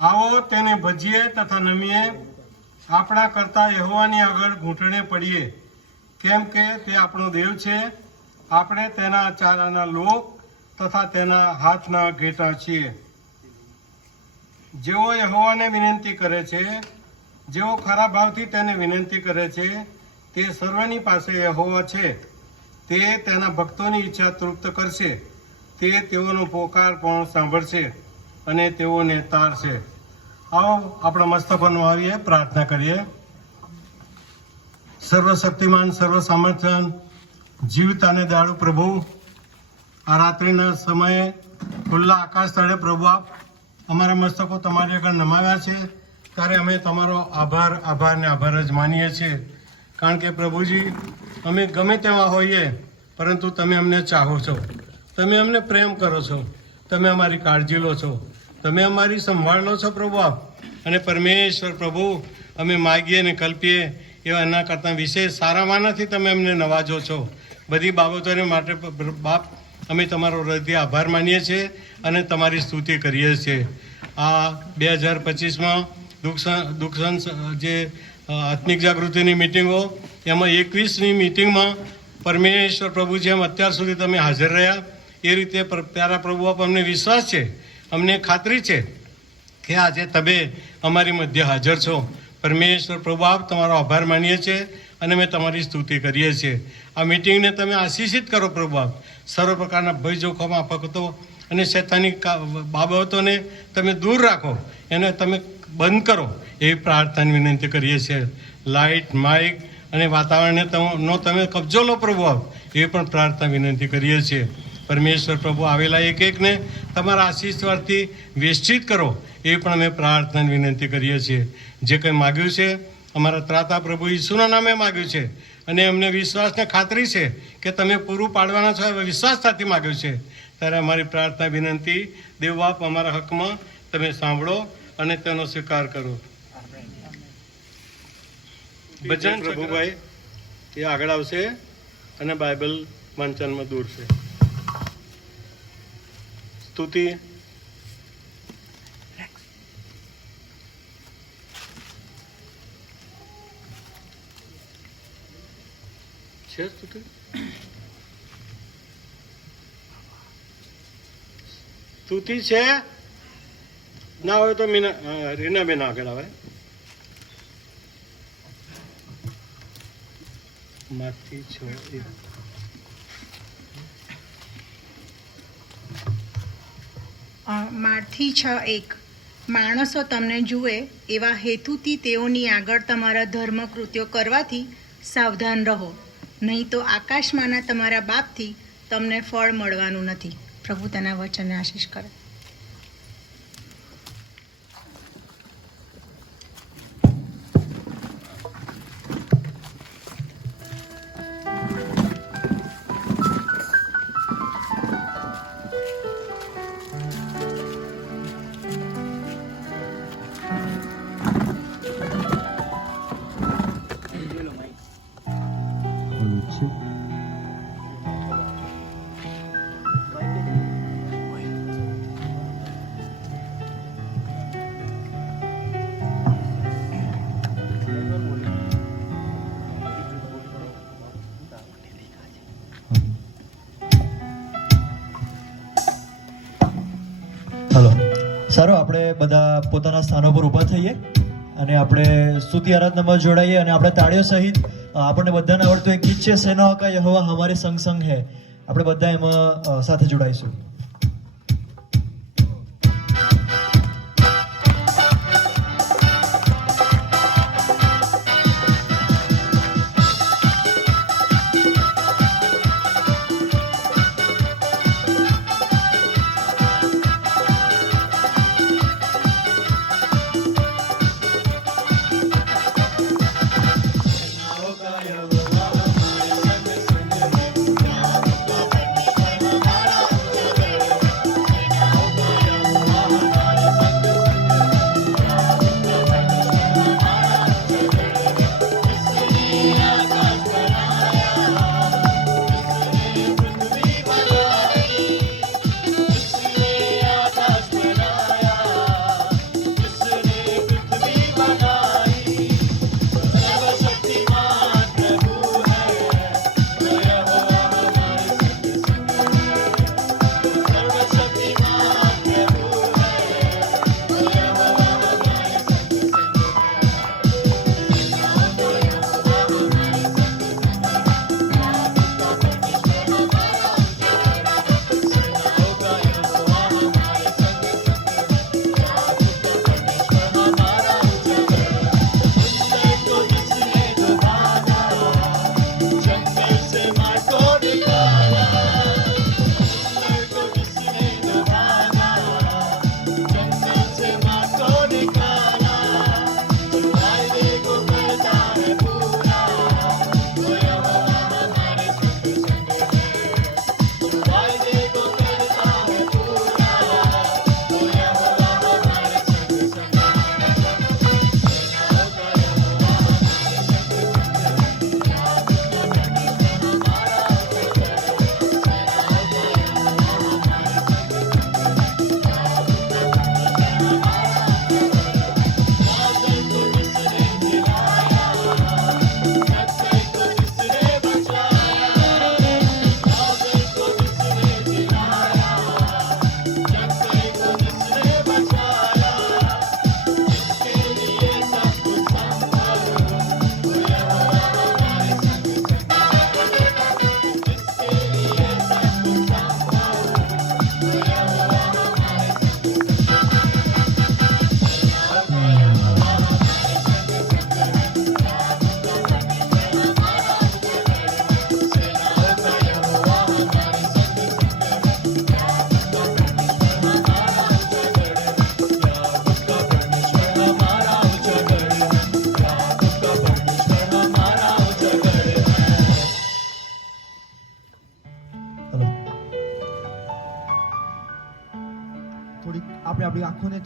આવો તેને ભજીએ તથા નમીએ, આપણા કરતા યહોવાની આગળ ઘૂંટણે પડીએ, કેમ કે તે આપણો દેવ છે, આપણે તેના ચારાના લોક તથા તેના હાથના ઘેટા છીએ. જેઓ યહોવાને વિનંતી કરે છે, જેઓ ખરા ભાવથી તેને વિનંતી કરે છે, તે સર્વની પાસે યહોવા છે. તે તેના ભક્તોની ઈચ્છા તૃપ્ત કરશે. તે તેઓનો પોકાર પણ સાંભળશે અને તેઓને તારશે. આવો આપણા મસ્તકોનું આવીએ, પ્રાર્થના કરીએ. સર્વશક્તિમાન, સર્વ સામર્થ્યવાન, જીવતા અને દયાળુ પ્રભુ, આ રાત્રિના સમયે ખુલ્લા આકાશ તળે પ્રભુ આપ અમારા મસ્તકો તમારી આગળ નમાવ્યા છે, ત્યારે અમે તમારો આભાર ને આભાર જ માનીએ છીએ. કારણ કે પ્રભુજી, અમે ગમે તેવા હોઈએ, પરંતુ તમે અમને ચાહો છો, તમે અમને પ્રેમ કરો છો, તમે અમારી કાળજી લો છો, તમે અમારી સંભાળ લો છો પ્રભુ આપ. અને પરમેશ્વર પ્રભુ, અમે માગીએ ને કલ્પીએ એવા એના કરતાં વિશેષ સારામાંનાથી તમે અમને નવાજો છો. બધી બાબતોને માટે બાપ અમે તમારો હૃદય આભાર માનીએ છીએ અને તમારી સ્તુતિ કરીએ છીએ. આ 2025માં દુઃખ જે આત્મિક જાગૃતિની મિટિંગો, એમાં 21મી મિટિંગમાં પરમેશ્વર પ્રભુ જેમ અત્યાર સુધી તમે હાજર રહ્યા એ રીતે પ્યારા પ્રભુ આપ અમને વિશ્વાસ છે, અમને ખાતરી છે કે આજે તમે અમારી મધ્ય હાજર છો. પરમેશ્વર પ્રભુ આપ તમારો આભાર માનીએ છીએ અને અમે તમારી સ્તુતિ કરીએ છીએ. આ મિટિંગને તમે આશીષિત કરો પ્રભુ આપ. સર્વ પ્રકારના ભય જોખમ આફતો અને શૈતાનિક બાબતોને તમે દૂર રાખો, એને તમે બંધ કરો એવી પ્રાર્થનાની વિનંતી કરીએ છીએ. લાઇટ, માઇક અને વાતાવરણને નો તમે કબજો લો પ્રભુ આપ, એ પણ પ્રાર્થના વિનંતી કરીએ છીએ. પરમેશ્વર પ્રભુ આવેલા એક એકને તમારા આશીર્વાદથી વેષ્ટિત કરો એ પણ અમે પ્રાર્થનાની વિનંતી કરીએ છીએ. જે કંઈ માગ્યું છે અમારા ત્રાતા પ્રભુ ઈસુના નામે માગ્યું છે અને અમને વિશ્વાસને ખાતરી છે કે તમે પૂરું પાડવાના છો, હવે વિશ્વાસતાથી માગ્યું છે. ત્યારે અમારી પ્રાર્થના વિનંતી દેવ બાપ અમારા હકમાં તમે સાંભળો અને તેનો સ્વીકાર કરો. ભજન પ્રભુભાઈ એ આગળ આવશે અને બાઇબલ વાંચનમાં દૂર છે. સ્તુતિ છે, સ્તુતિ સ્તુતિ છે ના હોય તો રીનાબેન આગળ આવે. માથી છો માથી 6:1 માણસો તમને જુએ એવા હેતુથી તેઓની આગળ તમારા ધર્મ કૃત્યો કરવાથી સાવધાન રહો, નહીં તો આકાશમાંના તમારા બાપથી તમને ફળ મળવાનું નથી. પ્રભુ તેના વચનને આશીષ કરે. હલો, સારું, આપણે બધા પોતાના સ્થાનો પર ઊભા થઈએ અને આપણે સ્તુતિ આરાધનામાં જોડાઈએ અને આપણે તાળીઓ સહિત આપણને બધાને આવડતું એક ગીત છે, સેના કા યહોવા હમારે સંગ સંગ હે. આપણે બધા એમાં સાથે જોડાઈશું. Yahweh,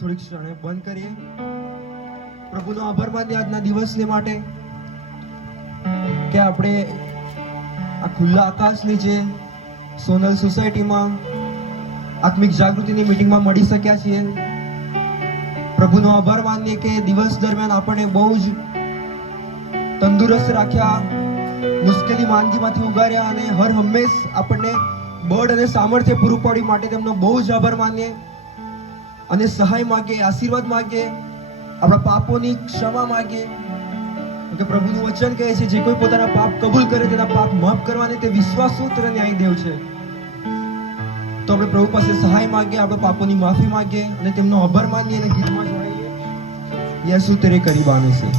થોડીક ક્ષણે બંધ કરીએ. પ્રભુનો આભાર માનીએ આજના દિવસને માટે કે આપણે આ ખુલ્લા આકાશ નીચે સોનલ સોસાયટીમાં આત્મિક જાગૃતિની મીટિંગમાં મળી શક્યા છીએ. પ્રભુનો આભાર માનીએ કે દિવસ દરમિયાન આપણને બહુ જ તંદુરસ્ત રાખ્યા, મુશ્કેલી માંદગીમાંથી ઉગાર્યા અને હર હંમેશ આપણને બળ અને સામર્થ્ય પૂરું પાડ્યું માટે તેમનો બહુ જ આભાર માનીએ અને સહાય માગીએ, આશીર્વાદ માગીએ, આપણા પાપોની ક્ષમા માગીએ. કે પ્રભુનું વચન કહે છે જે કોઈ પોતાના પાપ કબૂલ કરે તેના પાપ માફ કરવાને તે વિશ્વાસુ તથા ન્યાયી દેવ છે. તો આપણે પ્રભુ પાસે સહાય માગીએ, આપણા પાપોની માફી માગીએ અને તેમનો આભાર માનીએ અને ગીતમાં જોડાઈએ. યસુ તેરે કરીબ આને છે.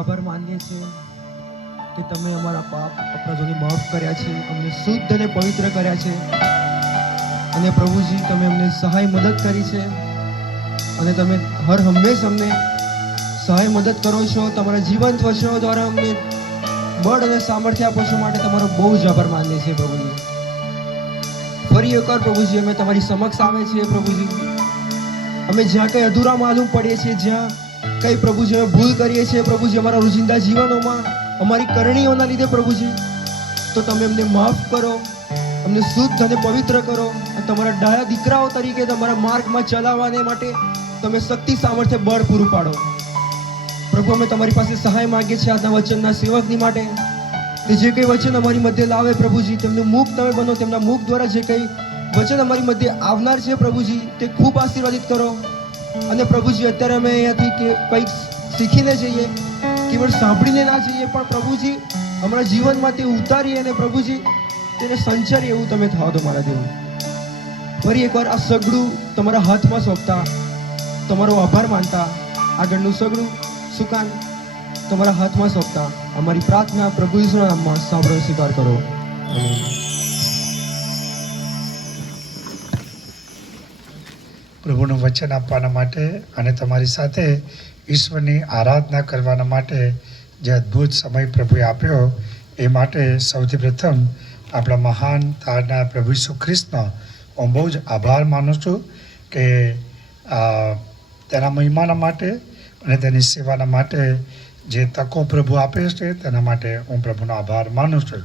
આભાર માનીએ છીએ કે તમે અમારા પાપ અપરાધોને માફ કર્યા છે, અમને શુદ્ધ અને પવિત્ર કર્યા છે અને પ્રભુજી તમે અમને સહાય મદદ કરી છે અને તમે હર હંમેશ અમને સહાય મદદ કરો છો. તમારા જીવંત વચનો દ્વારા અમને બળ અને સામર્થ્ય આપો છો માટે તમારો બહુ જ આભાર માનીએ છીએ પ્રભુજી. ફરી એકવાર પ્રભુજી અમે તમારી સમક્ષ આવે છીએ પ્રભુજી અમે જ્યાં કંઈ અધૂરા માલુમ પડીએ છીએ, જ્યાં કંઈ પ્રભુજી અમે ભૂલ કરીએ છીએ પ્રભુજી અમારા રોજિંદા જીવનોમાં, અમારી કરણીઓના લીધે પ્રભુજી, તો તમે અમને માફ કરો, અમને શુદ્ધ અને પવિત્ર કરો, અને તમારા ડાયા દીકરાઓ તરીકે તમારા માર્ગમાં ચલાવવાને માટે તમે શક્તિ સામર્થ્ય બળ પૂરું પાડો. પ્રભુ, અમે તમારી પાસે સહાય માંગીએ છીએ આજના વચનના સેવકની માટે, કે જે કંઈ વચન અમારી મધ્ય લાવે પ્રભુજી, તેમનું મુખ તમે બનો, તેમના મુખ દ્વારા જે કંઈ વચન અમારી મધ્ય આવનાર છે પ્રભુજી, તે ખૂબ આશીર્વાદિત કરો. અને પ્રભુજી, અત્યારે અમે અહીંયાથી કે કંઈક શીખીને જઈએ, કેવળ સાંભળીને ના જઈએ, પણ પ્રભુજી અમારા જીવનમાં તે ઉતારીએ અને પ્રભુજી તેને સંચારીએ એવું તમે થાઓ તો મારા દેવ. ફરી એકવાર આ સગડું તમારા હાથમાં સોંપતા, તમારો આભાર માનતા, આગળનું સગડું સુકાન તમારા હાથમાં સોંપતા અમારી પ્રાર્થના પ્રભુ ઈસુના નામમાં સાંભળો સ્વીકાર કરો. પ્રભુનું વચન આપવાના માટે અને તમારી સાથે ઈશ્વરની આરાધના કરવાના માટે જે અદ્ભુત સમય પ્રભુએ આપ્યો, એ માટે સૌથી પ્રથમ આપણા મહાન તારના પ્રભુ ઈસુ ખ્રિસ્તનો હું બહુ જ આભાર માનું છું કે તેના મહિમાના માટે અને તેની સેવાના માટે જે તકો પ્રભુ આપે છે તેના માટે હું પ્રભુનો આભાર માનું છું.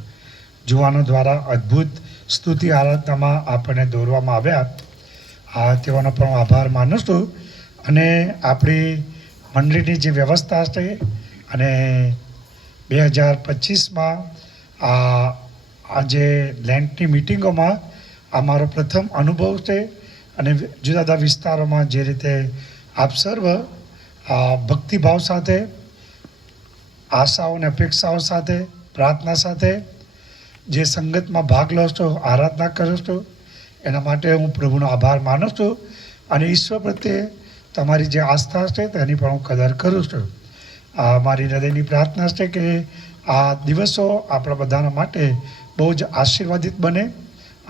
જુવાનો દ્વારા અદ્ભુત સ્તુતિ આરાધનામાં આપણને દોરવામાં આવ્યા, તેઓનો પણ હું આભાર માનું છું. અને આપણી મંડળીની જે વ્યવસ્થા છે અને 2025માં આજે લેન્ટની મિટિંગોમાં આ મારો પ્રથમ અનુભવ છે. અને જુદા જુદા વિસ્તારોમાં જે રીતે આપ સર્વ ભક્તિભાવ સાથે, આશાઓ અને અપેક્ષાઓ સાથે, પ્રાર્થના સાથે જે સંગતમાં ભાગ લો છો, આરાધના કરો છો, એના માટે હું પ્રભુનો આભાર માનું છું. અને ઈશ્વર પ્રત્યે તમારી જે આસ્થા છે તેની પણ હું કદર કરું છું. મારી હૃદયની પ્રાર્થના છે કે આ દિવસો આપણા બધાના માટે બહુ જ આશીર્વાદિત બને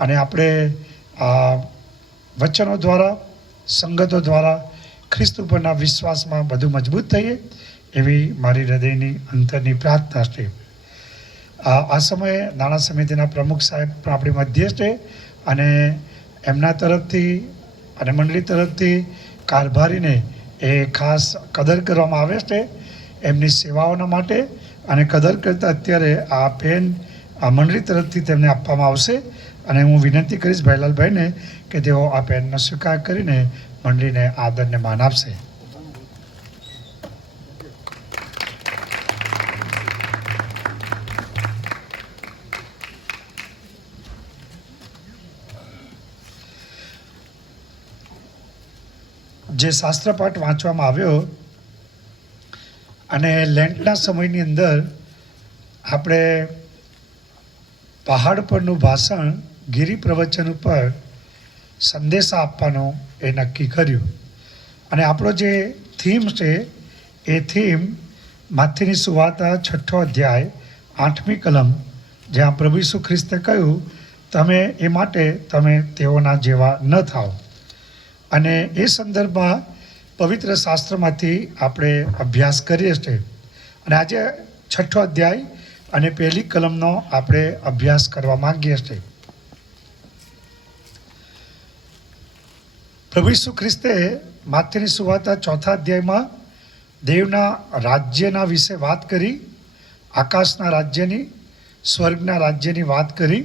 અને આપણે વચનો દ્વારા, સંગતો દ્વારા ખ્રિસ્ત ઉપરના વિશ્વાસમાં બધું મજબૂત થઈએ, એવી મારી હૃદયની અંતરની પ્રાર્થના છે. આ સમયે નાણાં સમિતિના પ્રમુખ સાહેબ પણ આપણી મધ્ય છે અને એમના તરફથી અને મંડળી તરફથી કારભારીને એ ખાસ કદર કરવામાં આવે છે એમની સેવાઓના માટે. અને કદર કરતાં અત્યારે આ પેન આ મંડળી તરફથી તેમને આપવામાં આવશે. અને હું વિનંતી કરીશ ભાઈલાલભાઈને કે તેઓ આ પેનનો સ્વીકાર કરીને મંડળીને આદરને માન આપશે. જે શાસ્ત્રપાઠ વાંચવામાં આવ્યો અને લેન્ટના સમયની અંદર આપણે પહાડ પરનું ભાષણ, ગિરી પ્રવચન ઉપર સંદેશા આપવાનું એ નક્કી કર્યું. અને આપણો જે થીમ છે એ થીમ માથીની સુવાર્તા 6 અધ્યાય 8મી કલમ, જ્યાં પ્રભુ ઈસુ ખ્રિસ્તે કહ્યું, તમે એ માટે તમે તેઓના જેવા ન થાઓ. અને એ સંદર્ભમાં પવિત્ર શાસ્ત્રમાંથી આપણે અભ્યાસ કરીએ છીએ. અને આજે 6 અધ્યાય અને 1લી કલમનો આપણે અભ્યાસ કરવા માંગીએ છીએ. પ્રભુ ઈસુ ખ્રિસ્તે માથીની સુવાર્તા 4થા અધ્યાયમાં દેવના રાજ્યના વિશે વાત કરી, આકાશના રાજ્યની, સ્વર્ગના રાજ્યની વાત કરી.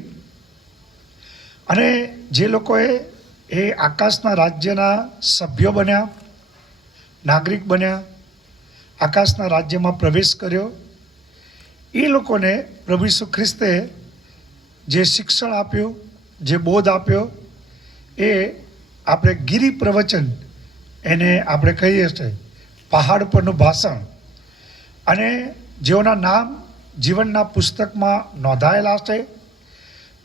અને જે લોકોએ એ આકાશના રાજ્યના સભ્યો બન્યા, નાગરિક બન્યા, આકાશના રાજ્યમાં પ્રવેશ કર્યો, એ લોકોને પ્રભુ ઈસુ ખ્રિસ્તે જે શિક્ષણ આપ્યું, જે બોધ આપ્યો, એ આપણે ગિરી પ્રવચન એને આપણે કહીએ છીએ, પહાડ પરનું ભાષણ. અને જેઓના નામ જીવનના પુસ્તકમાં નોંધાયેલા છે,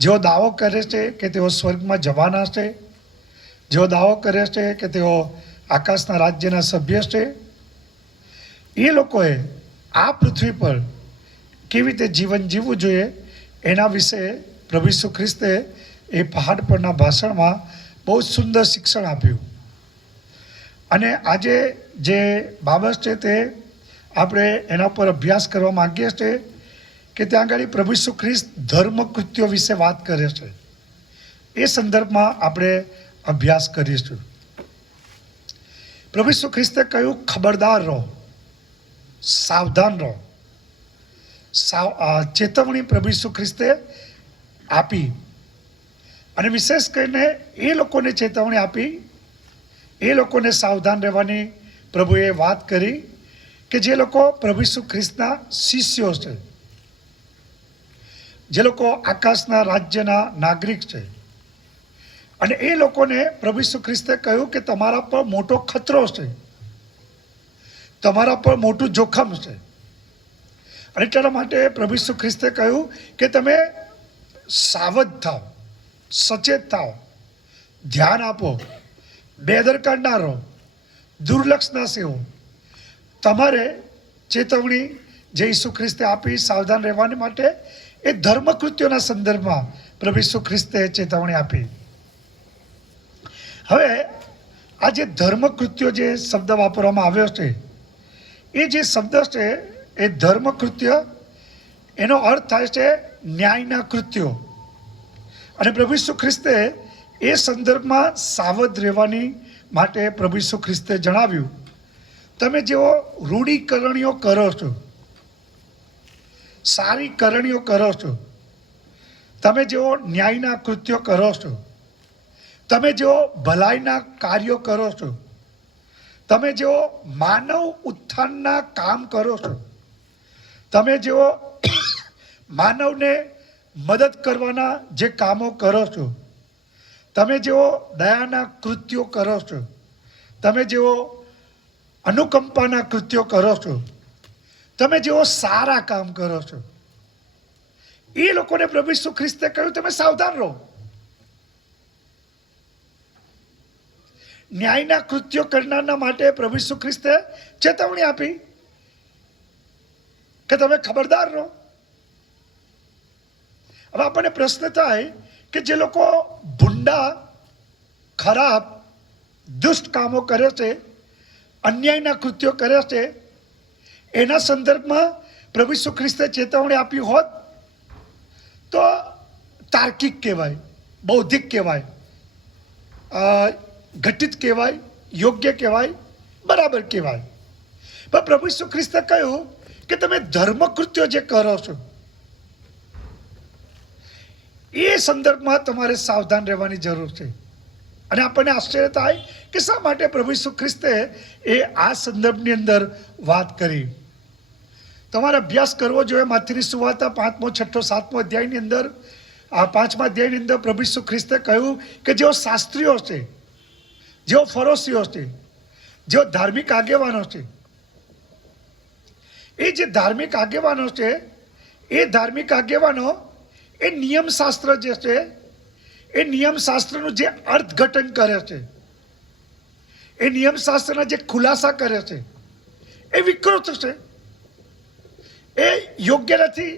જેઓ દાવો કરે છે કે તેઓ સ્વર્ગમાં જવાના છે, જેઓ દાવો કરે છે કે તેઓ આકાશના રાજ્યના સભ્ય છે, એ લોકોએ આ પૃથ્વી પર કેવી રીતે જીવન જીવવું જોઈએ એના વિશે પ્રભુ ઈસુ ખ્રિસ્તે એ પહાડ પરના ભાષણમાં બહુ સુંદર શિક્ષણ આપ્યું. અને આજે જે બાબત છે તે આપણે એના પર અભ્યાસ કરવા માંગીએ છીએ કે ત્યાં આગળ પ્રભુ ઈસુ ખ્રિસ્ત ધર્મ કૃત્યો વિશે વાત કરે છે. એ સંદર્ભમાં આપણે અભ્યાસ કરીશું. પ્રભુ ઈસુ ખ્રિસ્તે કહ્યું ખબરદાર રહો, સાવધાન રહો. ચેતવણી પ્રભુ ઈસુ ખ્રિસ્તે આપી અને વિશેષ કરીને એ લોકોને ચેતવણી આપી, એ લોકોને સાવધાન રહેવાની પ્રભુએ વાત કરી કે જે લોકો પ્રભુ ઈસુ ખ્રિસ્તના શિષ્યો છે, જે લોકો આકાશના રાજ્યના નાગરિક છે. અને એ લોકોને પ્રભુ ઈસુ ખ્રિસ્તે કહ્યું કે તમારા પર મોટો ખતરો છે, તમારા પર મોટું જોખમ છે. અને એટલા માટે પ્રભુ ઈસુ ખ્રિસ્તે કહ્યું કે તમે સાવધ થાઓ, સચેત થાઓ, ધ્યાન આપો, બેદરકાર ના રહો, દુર્લક્ષ ના સેવો. તમારે ચેતવણી જે ઈસુ ખ્રિસ્તે આપી સાવધાન રહેવાની માટે એ ધર્મકૃત્યોના સંદર્ભમાં પ્રભુ ઈસુ ખ્રિસ્તે ચેતવણી આપી. હવે આ જે ધર્મકૃત્યો જે શબ્દ વાપરવામાં આવ્યો છે, એ જે શબ્દ છે એ ધર્મકૃત્ય, એનો અર્થ થાય છે ન્યાયના કૃત્યો. અને પ્રભુ ઈસુ ખ્રિસ્તે એ સંદર્ભમાં સાવધ રહેવાની માટે પ્રભુ ઈસુ ખ્રિસ્તે જણાવ્યું, તમે જેઓ રૂઢી કરણીઓ કરો છો, સારી કરણીઓ કરો છો, તમે જેઓ ન્યાયના કૃત્યો કરો છો, તમે જેઓ ભલાઈના કાર્યો કરો છો, તમે જેઓ માનવ ઉત્થાનના કામ કરો છો, તમે જેઓ માનવને મદદ કરવાના જે કામો કરો છો, તમે જેઓ દયાના કૃત્યો કરો છો, તમે જેઓ અનુકંપાના કૃત્યો કરો છો, તમે જેઓ સારા કામ કરો છો, એ લોકોને પ્રભુ ઈસુ ખ્રિસ્તે કહ્યું તમે સાવધાન રહો. ન્યાયના કૃત્યો કરનારના માટે પ્રભુ ઈસુ ખ્રિસ્તે ચેતવણી આપી કે તમે ખબરદાર રહો. હવે આપણને પ્રશ્ન થાય કે જે લોકો ભૂંડા, ખરાબ, દુષ્ટ કામો કરે છે, અન્યાયના કૃત્યો કરે છે, એના સંદર્ભમાં પ્રભુ ઈસુ ખ્રિસ્તે ચેતવણી આપી હોત તો તાર્કિક કહેવાય, બૌદ્ધિક કહેવાય, ઘટિત કહેવાય, યોગ્ય કહેવાય, બરાબર કહેવાય. પણ પ્રભુ ઈસુ ખ્રિસ્તે કહ્યું કે તમે ધર્મકૃત્યો જે કરો છો એ સંદર્ભમાં તમારે સાવધાન રહેવાની જરૂર છે. અને આપણને આશ્ચર્ય થાય કે શા માટે પ્રભુ ઈસુ ખ્રિસ્તે એ આ સંદર્ભની અંદર વાત કરી. તમારે અભ્યાસ કરવો જોઈએ. માથીની સુવાર્તા 5મો, 6, 7મો અધ્યાયની અંદર, આ 5મા અધ્યાયની અંદર પ્રભુ ઈસુ ખ્રિસ્તે કહ્યું કે જેઓ શાસ્ત્રીઓ છે, જેઓ ફરોશીઓ છે, જેઓ ધાર્મિક આગેવાનો છે, એ જે ધાર્મિક આગેવાનો છે, એ ધાર્મિક આગેવાનો એ નિયમશાસ્ત્ર જે છે, એ નિયમશાસ્ત્રનું જે અર્થઘટન કરે છે, એ નિયમશાસ્ત્રના જે ખુલાસા કરે છે, એ વિકૃત છે, એ યોગ્ય નથી.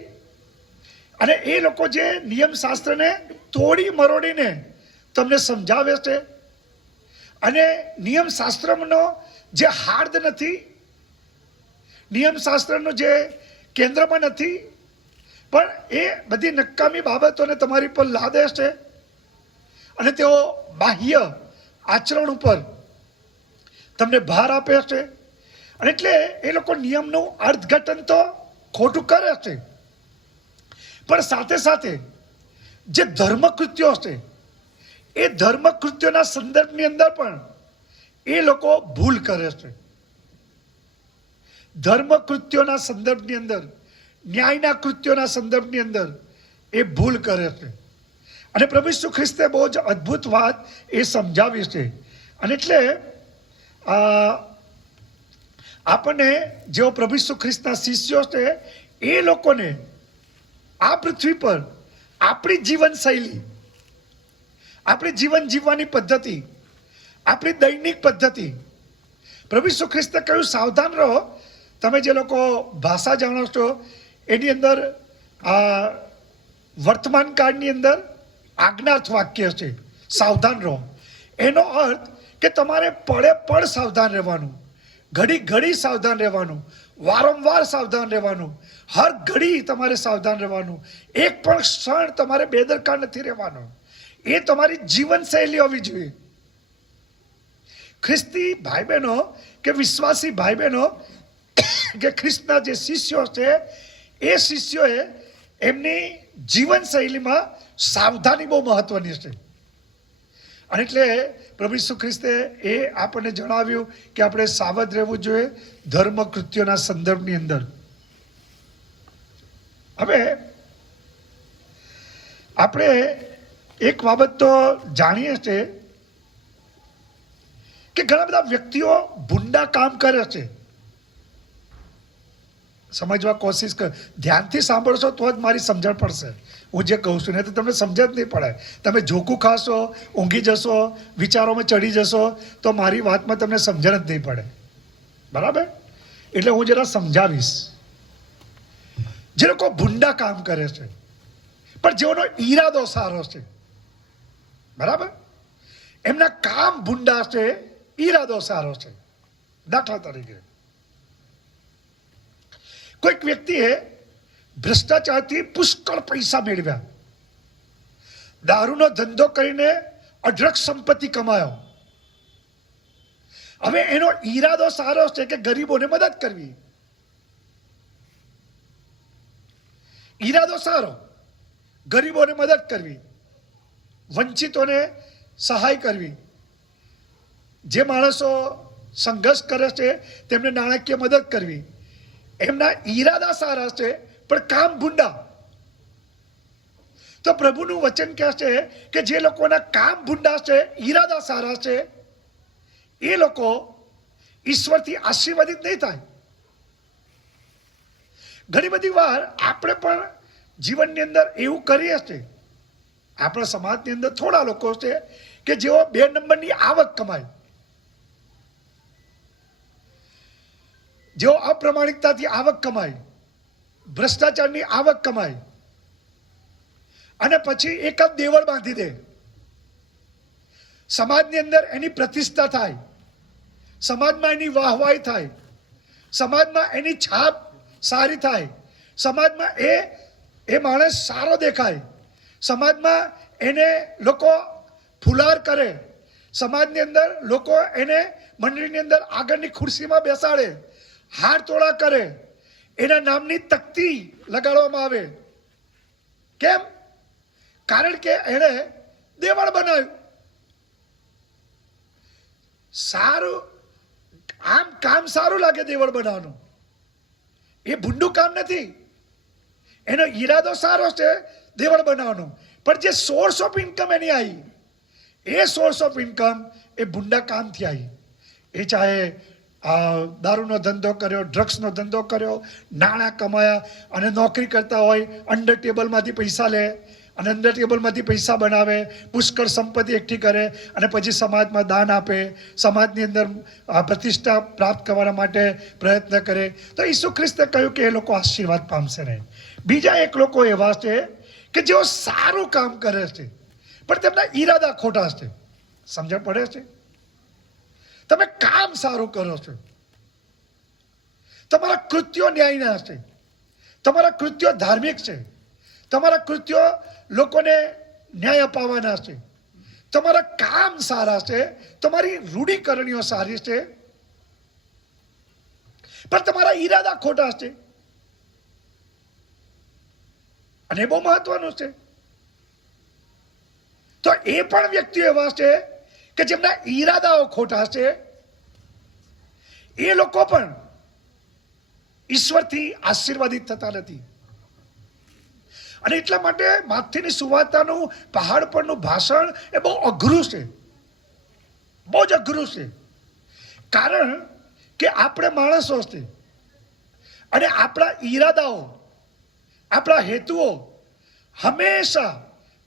અને એ લોકો જે નિયમશાસ્ત્રને તોડી મરોડીને તમને સમજાવે છે, અને નિયમશાસ્ત્રનો જે હાર્દ નથી, નિયમશાસ્ત્રનું જે કેન્દ્રમાં નથી, પણ એ બધી નકામી બાબતોને તમારી પર લાદે છે અને તેઓ બાહ્ય આચરણ ઉપર તમને ભાર આપે છે. અને એટલે એ લોકો નિયમનું અર્થઘટન તો ખોટું કરે છે, પણ સાથે સાથે જે ધર્મકૃત્યો છે એ ધર્મકૃત્યોના સંદર્ભની અંદર પણ એ લોકો ભૂલ કરે છે. ધર્મકૃત્યોના સંદર્ભની અંદર, ન્યાયના કૃત્યોના સંદર્ભની અંદર એ ભૂલ કરે છે. અને પ્રભુ ઈસુ ખ્રિસ્તે બહુ જ અદ્ભુત વાત એ સમજાવી છે. અને એટલે આપણને જેઓ પ્રભુ ઈસુ ખ્રિસ્તના શિષ્યો છે એ લોકોને આ પૃથ્વી પર આપણી જીવનશૈલી, આપણી જીવન જીવવાની પદ્ધતિ, આપણી દૈનિક પદ્ધતિ, પ્રભુ ઈસુ ખ્રિસ્તે કહ્યું સાવધાન રહો. તમે જે લોકો ભાષા જાણો છો એની અંદર વર્તમાન કાળની અંદર આજ્ઞાર્થ વાક્ય છે સાવધાન રહો. એનો અર્થ કે તમારે પડે પડ સાવધાન રહેવાનું, ઘડી ઘડી સાવધાન રહેવાનું, વારંવાર સાવધાન રહેવાનું, હર ઘડી તમારે સાવધાન રહેવાનું, એક પણ ક્ષણ તમારે બેદરકાર નથી રહેવાનો. એ તમારી જીવનશૈલી હોવી જોઈએ. ખ્રિસ્તી ભાઈ બહેનો કે વિશ્વાસી ભાઈ બહેનો કે ખ્રિસ્તના જે શિષ્યો છે એ શિષ્યોએ એમની જીવનશૈલીમાં સાવધાની બહુ મહત્વની છે. અને એટલે પ્રભુ ઈસુ ખ્રિસ્તે એ આપણને જણાવ્યું કે આપણે સાવધ રહેવું જોઈએ ધર્મ કૃત્યોના સંદર્ભની અંદર. હવે આપણે એક બાબત તો જાણીએ છીએ કે ઘણા બધા વ્યક્તિઓ ભૂંડા કામ કરે છે. સમજવા કોશિશ કર, ધ્યાનથી સાંભળશો તો જ મારી સમજણ પડશે હું જે કહું છું, નહીં તો તમને સમજ જ નહીં પડે. તમે ઝોકું ખાશો, ઊંઘી જશો, વિચારોમાં ચડી જશો તો મારી વાતમાં તમને સમજણ જ નહીં પડે. બરાબર? એટલે હું જરા સમજાવીશ. જે લોકો ભૂંડા કામ કરે છે પણ જેઓનો ઈરાદો સારો છે, બરાબર, એમના કામ ભૂંડા છે, ઈરાદો સારો છે. દાખલા તરીકે કોઈક વ્યક્તિએ ભ્રષ્ટાચારથી પુષ્કળ પૈસા મેળવ્યા, દારૂનો ધંધો કરીને અઢળક સંપત્તિ કમાયો. હવે એનો ઈરાદો સારો છે કે ગરીબોને મદદ કરવી. ઈરાદો સારો, ગરીબોને મદદ કરવી, વંચિતોને સહાય કરવી. જે માણસો સંઘર્ષ કરે છે તેમને નાણાકીય મદદ કરવી. એમના ઈરાદા સારા છે પણ કામ ભૂંડા. તો પ્રભુનું વચન કહે છે કે જે લોકોના કામ ભૂંડા છે, ઈરાદા સારા છે, એ લોકો ઈશ્વરથી આશીર્વાદિત નહીં થાય. ઘણી બધી વાર આપણે પણ જીવનની અંદર એવું કરીએ છીએ. આપણા સમાજની અંદર થોડા લોકો છે કે જેઓ 2 નંબરની આવક કમાય, જેઓ અપ્રમાણિકતાથી આવક કમાય, ભ્રષ્ટાચારની આવક કમાય અને પછી એકાદ દેવળ બાંધી દે. સમાજની અંદર એની પ્રતિષ્ઠા થાય, સમાજમાં એની વાહવાહી થાય, સમાજમાં એની છાપ સારી થાય, સમાજમાં એ માણસ સારો દેખાય, સમાજમાં એને લોકો ફુલાર કરે, સમાજની અંદર લોકો એને મંડળીની અંદર આગળની ખુરશીમાં બેસાડે, હાર તોડા કરે, એના નામની તકતી લગાડવામાં આવે. કેમ? કારણ કે એણે દેવળ બનાવ્યું. સારું, આમ કામ સારું લાગે દેવળ બનાવવાનું, એ ભૂંડું કામ નથી. એનો ઈરાદો સારો છે દેવળ બનાવવાનો, પણ જે સોર્સ ઓફ ઇન્કમ એની આવી, એ સોર્સ ઓફ ઇન્કમ એ ભૂંડા કામથી આવી. એ ચાહે દારૂનો ધંધો કર્યો, ડ્રગ્સનો ધંધો કર્યો, નાણાં કમાયા અને નોકરી કરતા હોય, અંડર ટેબલમાંથી પૈસા લે અને અંડર ટેબલમાંથી પૈસા બનાવે, પુષ્કળ સંપત્તિ એકઠી કરે અને પછી સમાજમાં દાન આપે, સમાજની અંદર પ્રતિષ્ઠા પ્રાપ્ત કરવા માટે પ્રયત્ન કરે. તો ઈસુ ખ્રિસ્તે કહ્યું કે એ લોકો આશીર્વાદ પામશે નહીં. બીજા એક લોકો એવા છે કે જેઓ સારું કામ કરે છે પણ તેમના ઈરાદા ખોટા છે. સમજણ પડે છે? તમે કામ સારું કરો છો, તમારા કૃત્યો ન્યાયના છે, તમારા કૃત્યો ધાર્મિક છે, તમારા કૃત્યો લોકોને ન્યાય અપાવવાના છે, તમારા કામ સારા છે, તમારી રૂઢિકરણીઓ સારી છે, પણ તમારા ઈરાદા ખોટા છે. અને બહુ મહત્વનું છે. તો એ પણ વ્યક્તિઓ એવા છે કે જેમના ઈરાદાઓ ખોટા છે, એ લોકો પણ ઈશ્વરથી આશીર્વાદિત થતા નથી. અને એટલા માટે માથેની સુવાર્તાનું પહાડ પરનું ભાષણ એ બહુ અઘરું છે, બહુ જ અઘરું છે. કારણ કે આપણે માણસો છે અને આપણા ઈરાદાઓ, આપણા હેતુઓ હંમેશા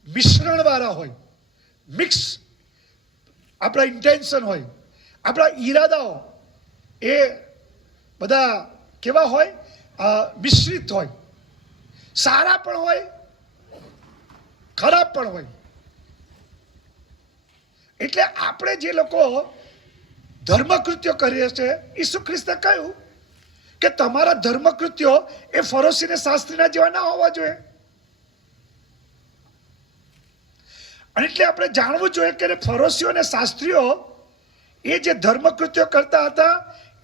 મિશ્રણવાળા હોય, મિક્સ આપણા ઇન્ટેન્શન હોય, આપણા ઈરાદાઓ એ બધા કેવા હોય? મિશ્રિત હોય, સારા પણ હોય, ખરાબ પણ હોય. એટલે આપણે જે લોકો ધર્મકૃત્યો કરીએ છીએ, ઈસુ ખ્રિસ્તે કહ્યું કે તમારા ધર્મકૃત્યો એ ફરોશી ને શાસ્ત્રીના જેવા ના હોવા જોઈએ. અને એટલે આપણે જાણવું જોઈએ કે ફરોશીઓ અને શાસ્ત્રીઓ એ જે ધર્મકૃત્યો કરતા હતા,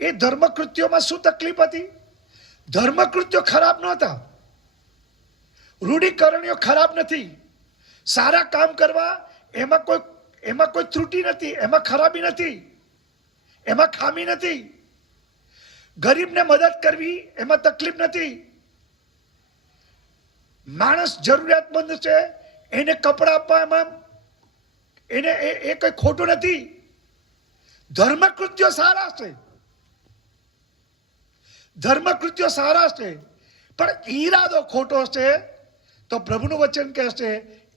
એ ધર્મકૃત્યોમાં શું તકલીફ હતી? ધર્મકૃત્યો ખરાબ નહોતા, રૂઢિકરણીઓ ખરાબ નથી, સારા કામ કરવા એમાં કોઈ ત્રુટિ નથી, એમાં ખરાબી નથી, એમાં ખામી નથી. ગરીબને મદદ કરવી એમાં તકલીફ નથી. માણસ જરૂરિયાતમંદ છે એને કપડાં આપવા એમાં એ કઈ ખોટું નથી. ધર્મકૃત્યો સારા છે, ધર્મકૃત્યો સારા છે, પણ ઈરાદો ખોટો છે તો પ્રભુનું વચન કહે છે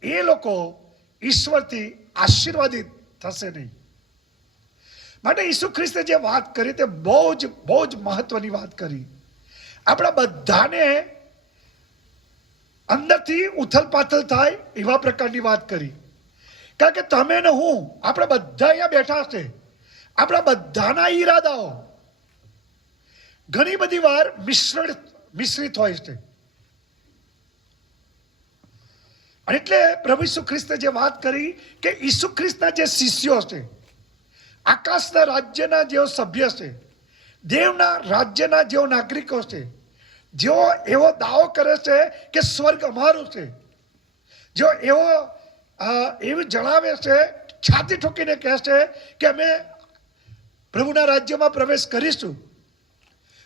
એ લોકો ઈશ્વરથી આશીર્વાદિત થશે નહીં. માટે ઈસુ ખ્રિસ્તે જે વાત કરી તે બહુ જ મહત્વની વાત કરી. આપણા બધાને અંદરથી ઉથલ પાથલ થાય એવા પ્રકારની વાત કરી. કારણ કે તમે ને હું, આપણે બધા અહીંયા બેઠા છે, આપણા બધાના ઈરાદાઓ ઘણી બધી વાર મિશ્રિત હોય છે. અને એટલે પ્રભુ ઈસુ ખ્રિસ્તે જે વાત કરી કે ઈસુ ખ્રિસ્તના જે શિષ્યો છે, આકાશના રાજ્યના જેઓ સભ્ય છે, દેવના રાજ્યના જેઓ નાગરિકો છે, જેઓ એવો દાવો કરે છે કે સ્વર્ગ અમારું છે, જેઓ એવું જણાવે છે, છાતી ઠોકીને કહે છે કે અમે પ્રભુના રાજ્યમાં પ્રવેશ કરીશું,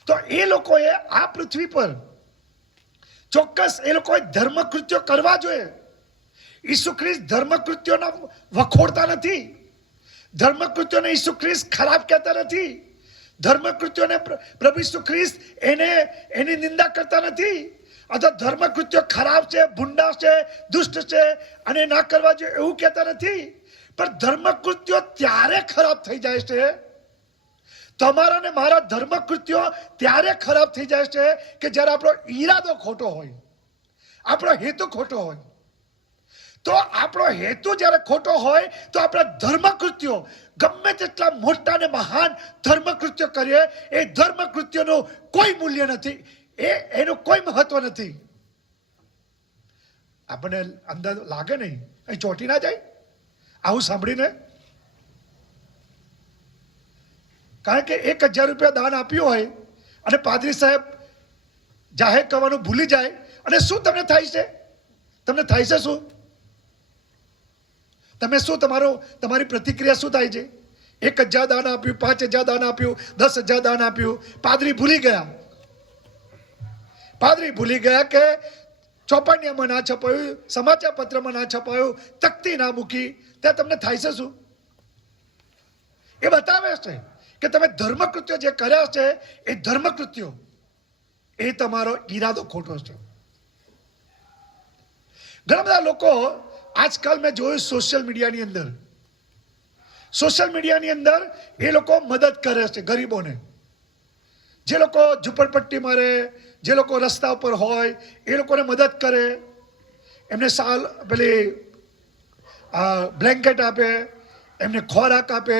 તો એ લોકોએ આ પૃથ્વી પર ચોક્કસ એ લોકોએ ધર્મકૃત્યો કરવા જોઈએ. ઈસુ ખ્રિસ્ત ધર્મકૃત્યોના વખોડતા નથી, ધર્મકૃત્યોને ઈસુ ખ્રિસ્ત ખરાબ કહેતા નથી, ધર્મકૃત્યોને પ્રભુ ઈસુ ખ્રિસ્ત એની નિંદા કરતા નથી, અથવા ધર્મકૃત્યો ખરાબ છે, ભૂંડા છે, દુષ્ટ છે અને ના કરવા જોઈએ એવું કહેતા નથી. પણ ધર્મકૃત્યો ત્યારે ખરાબ થઈ જાય છે, તમારા ને મારા ધર્મકૃત્યો ત્યારે ખરાબ થઈ જાય છે કે જ્યારે આપણો ઈરાદો ખોટો હોય, આપણો હેતુ ખોટો હોય. તો આપણો હેતુ જ્યારે ખોટો હોય તો આપણા ધર્મકૃત્યો ગમે તેટલા મોટા ને મહાન ધર્મકૃત્યો કરીએ, એ ધર્મકૃત્યોનું કોઈ મૂલ્ય નથી, એનું કોઈ મહત્વ નથી. આપણને અંદર લાગે નહીં, અહીં ચોટી ના જાય આવું સાંભળીને? કારણ કે 1000 રૂપિયા દાન આપ્યું હોય અને પાદરી સાહેબ જાહેર કરવાનું ભૂલી જાય, અને શું તમને થાય છે? તમને થાય છે શું? તમે શું તમારી પ્રતિક્રિયા શું થાય છે? 1000 દાન આપ્યું, 5000 દાન આપ્યું, 10,000 દાન આપ્યું, પાદરી ભૂલી ગયા કે ચોપાનિયામાં ના છપાયું, સમાચાર પત્રમાં ના છપાયું, તકતી ના મૂકી, ત્યાં તમને થાય છે શું? એ બતાવે છે કે તમે ધર્મકૃત્યો જે કર્યા છે એ ધર્મકૃત્યો એ તમારો ઈરાદો ખોટો છે. ઘણા બધા લોકો આજકાલ મેં જોયું સોશિયલ મીડિયાની અંદર એ લોકો મદદ કરે છે ગરીબોને. જે લોકો ઝૂંપડપટ્ટીમાં રહે, જે લોકો રસ્તા ઉપર હોય એ લોકોને મદદ કરે, એમને પેલી બ્લેન્કેટ આપે, એમને ખોરાક આપે,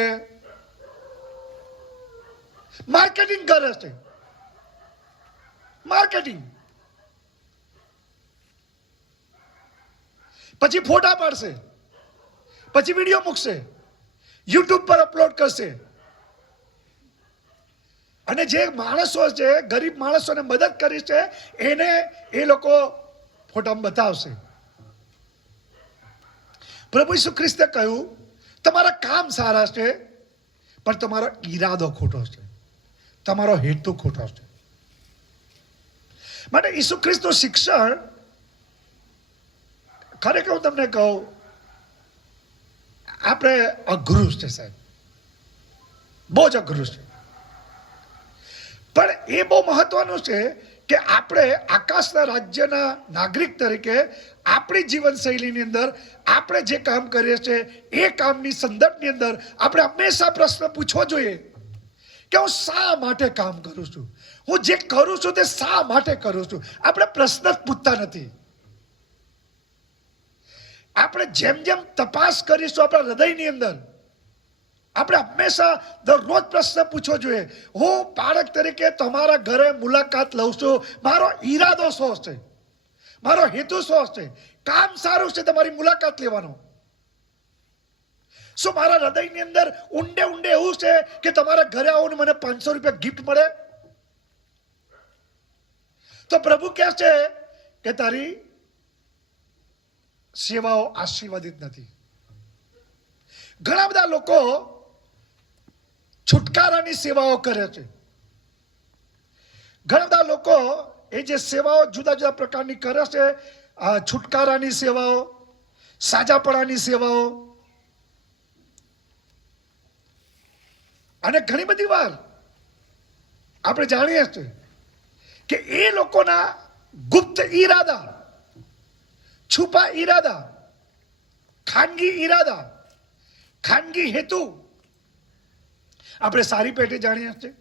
માર્કેટિંગ કરે છે. માર્કેટિંગ. પછી ફોટા પાડશે, પછી વિડીયો મૂકશે, યુટ્યુબ પર અપલોડ કરશે, અને જે માણસો છે, ગરીબ માણસોને મદદ કરી છે, એને એ લોકો ફોટામાં બતાવશે. પ્રભુ ઈસુ ખ્રિસ્તે કહ્યું તમારા કામ સારા છે પણ તમારો ઈરાદો ખોટો છે, તમારો હેતુ ખોટો છે. માટે ઈસુ ખ્રિસ્તનું શિક્ષણ ખરેખર હું તમને કહું, આપણે અઘરું છે સાહેબ, બહુ જ અઘરું છે. પણ એ બહુ મહત્વનું છે કે આપણે આકાશના રાજ્યના નાગરિક તરીકે આપણી જીવનશૈલીની અંદર આપણે જે કામ કરીએ છીએ એ કામની સંદર્ભની અંદર આપણે હંમેશા પ્રશ્ન પૂછવો જોઈએ કે હું શા માટે કામ કરું છું, હું જે કરું છું તે શા માટે કરું છું. આપણે પ્રશ્ન જ પૂછતા નથી. આપણે જેમ જેમ તપાસ કરીશું આપણા હૃદયની અંદર, આપણે હંમેશા દરરોજ પ્રશ્ન પૂછવો જોઈએ, હું બાળક તરીકે તમારા ઘરે મુલાકાત લઉં છું, મારો ઈરાદો શું છે, મારો હેતુ શું છે? કામ સારું છે તમારી મુલાકાત લેવાનો. શું મારા હૃદયની અંદર ઊંડે ઊંડે એવું છે કે તમારા ઘરે આવો ને મને 500 રૂપિયા ગિફ્ટ મળે? તો પ્રભુ કહે છે કે તારી સેવાઓ આશીર્વાદિત નથી. ઘણા બધા લોકો છુટકારાની સેવાઓ કરે છે. ઘણા બધા લોકો એ જે સેવાઓ જુદા જુદા પ્રકારની કરે છે, છુટકારાની સેવાઓ, સાજાપણાની સેવાઓ, અને ઘણી બધી વાર આપણે જાણીએ છીએ કે એ લોકોના ગુપ્ત ઈરાદા, છુપા ઈરાદા, ખાનગી ઈરાદા, ખાનગી હેતુ આપણે સારી પેટે જાણીએ છીએ.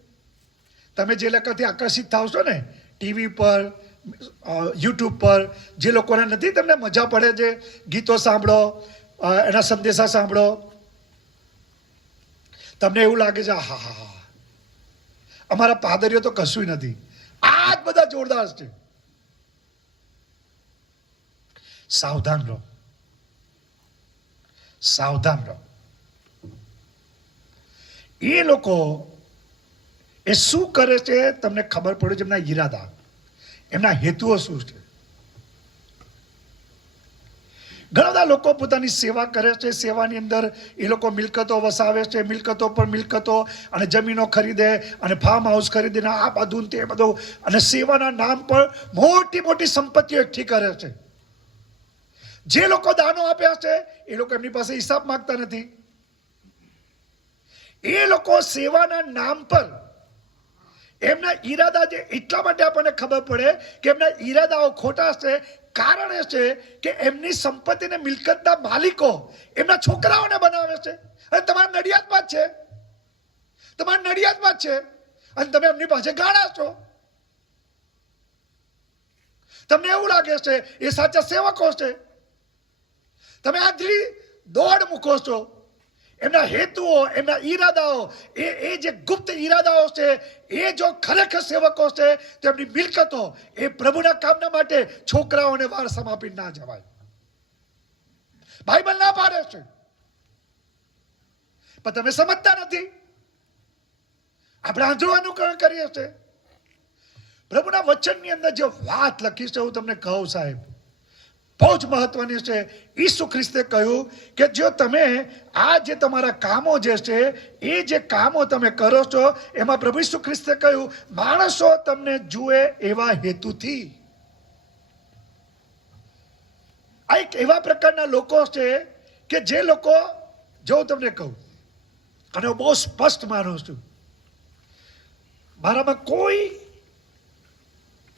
તમે જે લોકોથી આકર્ષિત થાવ છો ને, ટીવી પર, યુટ્યુબ પર, જે લોકોને નથી તમને મજા પડે છે, ગીતો સાંભળો, એના સંદેશા સાંભળો, તમને એવું લાગે છે હા હા હા અમારા પાદરીઓ તો કશું નથી, આ જ બધા જોરદાર છે. સાવધાન રહો, સાવધાન રહો. એ લોકો એ શું કરે છે તમને ખબર પડે છે, એમના ઈરાદા, એમના હેતુઓ શું છે. ઘણા બધા લોકો પોતાની સેવા કરે છે, સેવાની અંદર એ લોકો મિલકતો વસાવે છે, મિલકતો પર મિલકતો અને જમીનો ખરીદે અને ફાર્મ હાઉસ ખરીદીને આ બધું તે બધું, અને સેવાના નામ પર મોટી મોટી સંપત્તિઓ એકઠી કરે છે. જે લોકો દાનો આપ્યા છે એ લોકો એમની પાસે હિસાબ માંગતા નથી. એ લોકો સેવાના નામ પર એમના ઈરાદા જે એટલા માટે આપણને ખબર પડે કે એમના ઈરાદાઓ ખોટા છે, કારણ એ છે કે એમની સંપત્તિને મિલકતના માલિકો એમના છોકરાઓને બનાવે છે. અને તમારા નડિયાદમાં જ છે, તમારા નડિયાદમાં જ છે, અને તમે એમની પાસે ગાળા છો. તમને એવું લાગે છે એ સાચા સેવકો છે, તમે આંધળી દોડ મૂકો છો. એમના હેતુઓ, એમના ઈરાદાઓ, એ જે ગુપ્ત ઈરાદાઓ છે, એ જો ખરેખર સેવકો છે તો એમની મિલકતો એ પ્રભુના કામના માટે છોકરાઓને વારસામાં આપી ના જવાય. બાઇબલ ના પાડે છે, પણ તમે સમજતા નથી. આપણે આંધળું અનુકરણ કરીએ છીએ. પ્રભુના વચનની અંદર જે વાત લખી છે હું તમને કહું સાહેબ, બહુ જ મહત્વની છે. ઈસુ ખ્રિસ્તે કહ્યું કે જો તમે આ જે તમારા કામો જે છે, એ જે કામો તમે કરો છો, એમાં પ્રભુ ઈસુ ખ્રિસ્તે કહ્યું માણસો તમને જુએ એવા હેતુથી. આ એક એવા પ્રકારના લોકો છે કે જે લોકો, જો હું તમને કહું, અને હું બહુ સ્પષ્ટ માનું છું, મારામાં કોઈ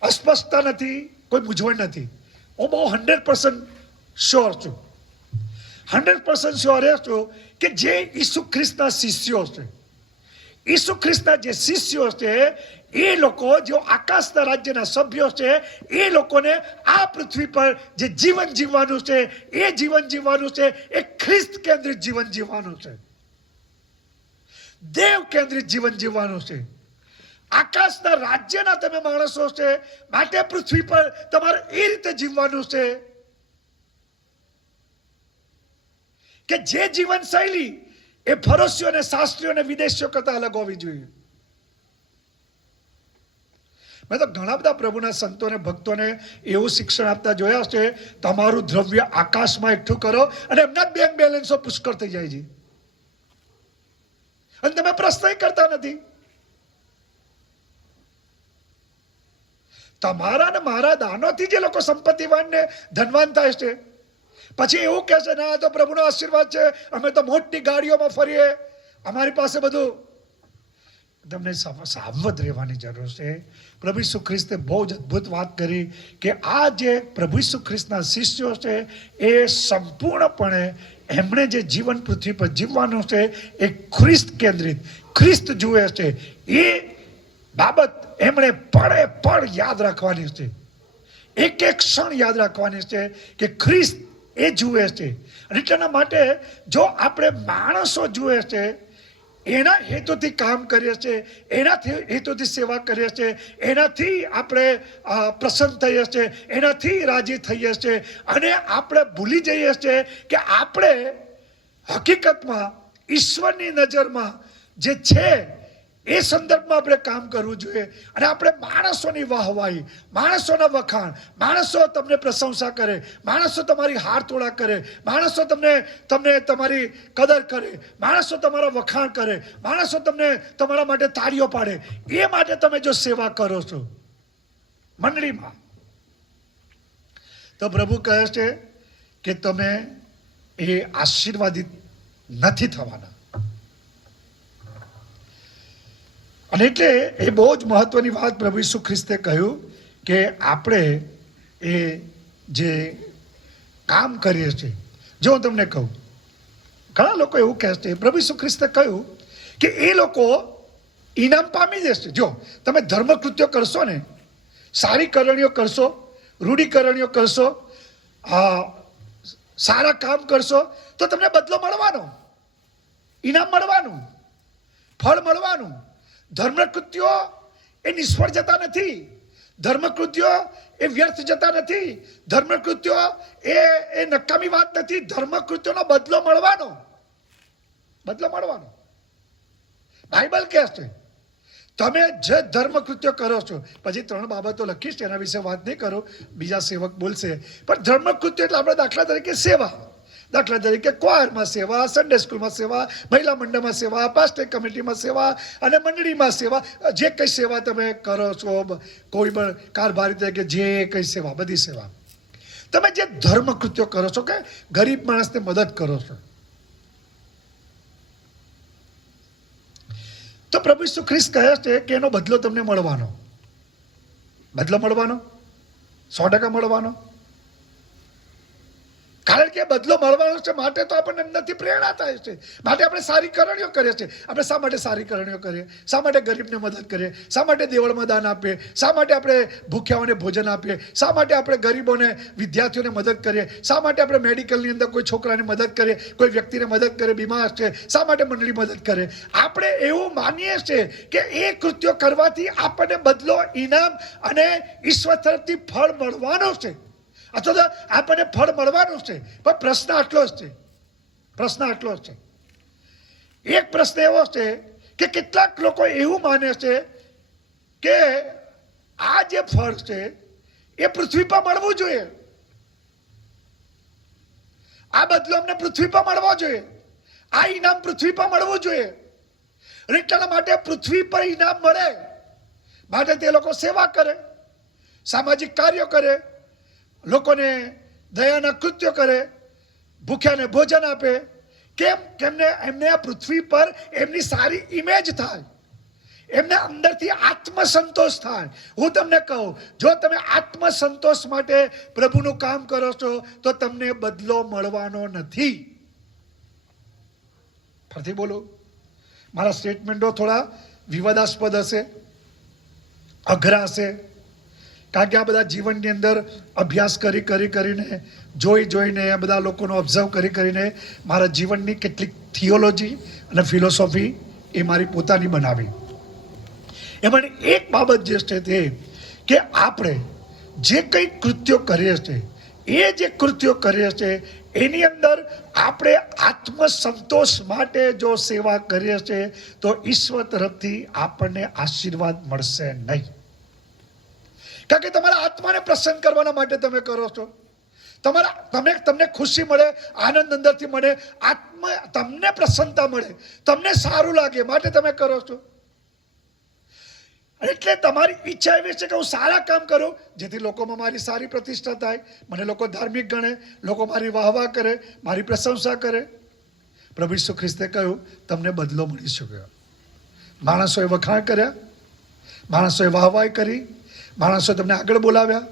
અસ્પષ્ટતા નથી, કોઈ મૂંઝવણ નથી. હું બહુ 100% શ્યોર છું, 100% શ્યોર એ છું કે જે ઈસુ ખ્રિસ્તના શિષ્યો છે, ઈસુ ખ્રિસ્તના જે શિષ્યો છે, એ લોકો જે આકાશના રાજ્યના સભ્યો છે, એ લોકોને આ પૃથ્વી પર જે જીવન જીવવાનું છે, એ જીવન જીવવાનું છે એ ખ્રિસ્ત કેન્દ્રિત જીવન જીવવાનું છે, દેવ કેન્દ્રિત જીવન જીવવાનું છે. આકાશના રાજ્યના તમે માણસો છે, માટે પૃથ્વી પર તમારે એ રીતે જીવવાનું છે કે જે જીવન શૈલી એ ફરોશીઓ અને શાસ્ત્રીઓ અને વિદેશીઓ કરતા અલગ હોવી જોઈએ. મેં તો ઘણા બધા પ્રભુના સંતોને, ભક્તોને એવું શિક્ષણ આપતા જોયા છે, તમારું દ્રવ્ય આકાશમાં એકઠું કરો અને એમના જ બેંક બેલેન્સો પુષ્કળ થઈ જાય છે, અને તમે પ્રશ્ન કરતા નથી. તમારા ને મારા દાનોથી જે લોકો સંપત્તિવાન ને ધનવાન થાય છે, પછી એવું કહે છે ના તો પ્રભુનો આશીર્વાદ છે, અમે તો મોટી ગાડીઓમાં ફરીએ, અમારી પાસે બધું. તમને સાવધ રહેવાની જરૂર છે. પ્રભુ ઈસુ ખ્રિસ્તે બહુ જ અદ્ભુત વાત કરી કે આ જે પ્રભુ ઈસુ ખ્રિસ્તના શિષ્યો છે, એ સંપૂર્ણપણે એમણે જે જીવન પૃથ્વી પર જીવવાનું છે એ ખ્રિસ્ત કેન્દ્રિત, ખ્રિસ્ત જુએ છે. એ બાબત એમણે પળે પળ યાદ રાખવાની છે, એક એક ક્ષણ યાદ રાખવાની છે કે ખ્રિસ્ત એ જુએ છે. અને એટલા માટે જો આપણે માણસો જુએ છે, એના હેતુથી કામ કરીએ છીએ, એનાથી હેતુથી સેવા કરીએ છીએ, એનાથી આપણે પ્રસન્ન થઈએ છીએ, એનાથી રાજી થઈએ છીએ, અને આપણે ભૂલી જઈએ છીએ કે આપણે હકીકતમાં ઈશ્વરની નજરમાં જે છે એ સંદર્ભમાં આપણે કામ કરવું જોઈએ. અને આપણે માણસોની વાહવાહી, માણસોના વખાણ, માણસો તમને પ્રશંસા કરે, માણસો તમારી હારતોડા કરે, માણસો તમને તમારી કદર કરે, માણસો તમારા વખાણ કરે, માણસો તમને તમારા માટે તાળીઓ પાડે, એ માટે તમે જો સેવા કરો છો મંડળીમાં, તો પ્રભુ કહે છે કે તમે એ આશીર્વાદિત નથી થવાના. અને એટલે એ બહુ જ મહત્વની વાત પ્રભુ ઈસુ ખ્રિસ્તે કહ્યું કે આપણે એ જે કામ કરીએ છીએ, જો હું તમને કહું, ઘણા લોકો એવું કહે છે, પ્રભુ ઈસુ ખ્રિસ્તે કહ્યું કે એ લોકો ઇનામ પામી જશે. જો તમે ધર્મકૃત્યો કરશો ને, સારી કરણીઓ કરશો, રૂઢિકરણીઓ કરશો, સારા કામ કરશો, તો તમને બદલો મળવાનો, ઇનામ મળવાનું, ફળ મળવાનું. ધર્મકૃત્યો એ નિષ્ફળ જતા નથી, ધર્મકૃત્યો એ વ્યર્થ જતા નથી, ધર્મકૃત્યો એ નકામી વાત નથી. ધર્મકૃત્યોનો બદલો મળવાનો, બદલો મળવાનો. બાઇબલ કહે છે તમે જે ધર્મકૃત્યો કરો છો, પછી 3 બાબતો લખીશ, એના વિશે વાત નહીં કરું, બીજા સેવક બોલશે. પણ ધર્મકૃત્ય એટલે આપણે દાખલા તરીકે સેવા, દાખલા તરીકે ક્વાયરમાં સેવા, સન્ડે સ્કૂલમાં સેવા, મહિલા મંડળમાં સેવા, પાસ્ટર કમિટીમાં સેવા અને મંડળીમાં સેવા, જે કંઈ સેવા તમે કરો છો, કોઈ પણ કારભારી તરીકે જે કંઈ સેવા, બધી સેવા, તમે જે ધર્મકૃત્યો કરો છો, કે ગરીબ માણસને મદદ કરો છો, તો પ્રભુ ઈસુ ખ્રિસ્ત કહે છે કે એનો બદલો તમને મળવાનો, બદલો મળવાનો, 100% મળવાનો. કારણ કે બદલો મળવાનો છે, માટે તો આપણને અંદરથી પ્રેરણા થાય છે, માટે આપણે સારી કરણીઓ કરીએ છીએ. આપણે શા માટે સારી કરણીઓ કરીએ? શા માટે ગરીબને મદદ કરીએ? શા માટે દેવળમાં દાન આપીએ? શા માટે આપણે ભૂખ્યાઓને ભોજન આપીએ? શા માટે આપણે ગરીબોને, વિદ્યાર્થીઓને મદદ કરીએ? શા માટે આપણે મેડિકલની અંદર કોઈ છોકરાને મદદ કરીએ, કોઈ વ્યક્તિને મદદ કરીએ, બીમાર છે, શા માટે મંડળી મદદ કરે? આપણે એવું માનીએ છીએ કે એ કૃત્યો કરવાથી આપણને બદલો, ઇનામ અને ઈશ્વર તરફથી ફળ મળવાનો છે, અથવા તો આપણને ફળ મળવાનું છે. પણ પ્રશ્ન આટલો જ છે, પ્રશ્ન આટલો જ છે. એક પ્રશ્ન એવો છે કે કેટલાક લોકો એવું માને છે કે આ જે ફળ છે એ પૃથ્વી પર મળવું જોઈએ, આ બદલો અમને પૃથ્વી પર મળવો જોઈએ, આ ઇનામ પૃથ્વી પર મળવું જોઈએ. અને એટલા માટે પૃથ્વી પર ઇનામ મળે માટે તે લોકો સેવા કરે, સામાજિક કાર્યો કરે, લોકોને દયાના કૃત્યો કરે, ભૂખ્યાને ભોજન આપે. કેમ? કેમને એમને આ પૃથ્વી પર એમની સારી ઇમેજ થાય, એમને અંદરથી આત્મસંતોષ થાય. હું તમને કહું, જો તમે આત્મસંતોષ માટે પ્રભુનું કામ કરો છો તો તમને બદલો મળવાનો નથી. ફરીથી બોલું, મારા સ્ટેટમેન્ટો થોડા વિવાદાસ્પદ હશે, અઘરા હશે, કારણ કે આ બધા જીવનની અંદર અભ્યાસ કરીને, જોઈને, આ બધા લોકોનો ઓબ્ઝર્વ કરીને મારા જીવનની કેટલીક થિયોલોજી અને ફિલોસોફી એ મારી પોતાની બનાવી. એમાં એક બાબત જે છે તે કે આપણે જે કંઈ કૃત્યો કરીએ છીએ, એ જે કૃત્યો કરીએ છીએ એની અંદર આપણે આત્મસંતોષ માટે જો સેવા કરીએ છીએ તો ઈશ્વર તરફથી આપણને આશીર્વાદ મળશે નહીં. કારણ કે તમારા આત્માને પ્રસન્ન કરવાના માટે તમે કરો છો, તમને ખુશી મળે, આનંદ અંદરથી મળે, તમને પ્રસન્નતા મળે, તમને સારું લાગે માટે તમે કરો છો. એટલે તમારી ઈચ્છા એવી છે કે હું સારા કામ કરું જેથી લોકોમાં મારી સારી પ્રતિષ્ઠા થાય, મને લોકો ધાર્મિક ગણે, લોકો મારી વાહવાહ કરે, મારી પ્રશંસા કરે. પ્રભુ ઈસુ ખ્રિસ્તે કહ્યું તમને બદલો મળી શક્યો. માણસોએ વખાણ કર્યા, માણસોએ વાહવાહ કરી, માણસોએ તમને આગળ બોલાવ્યા,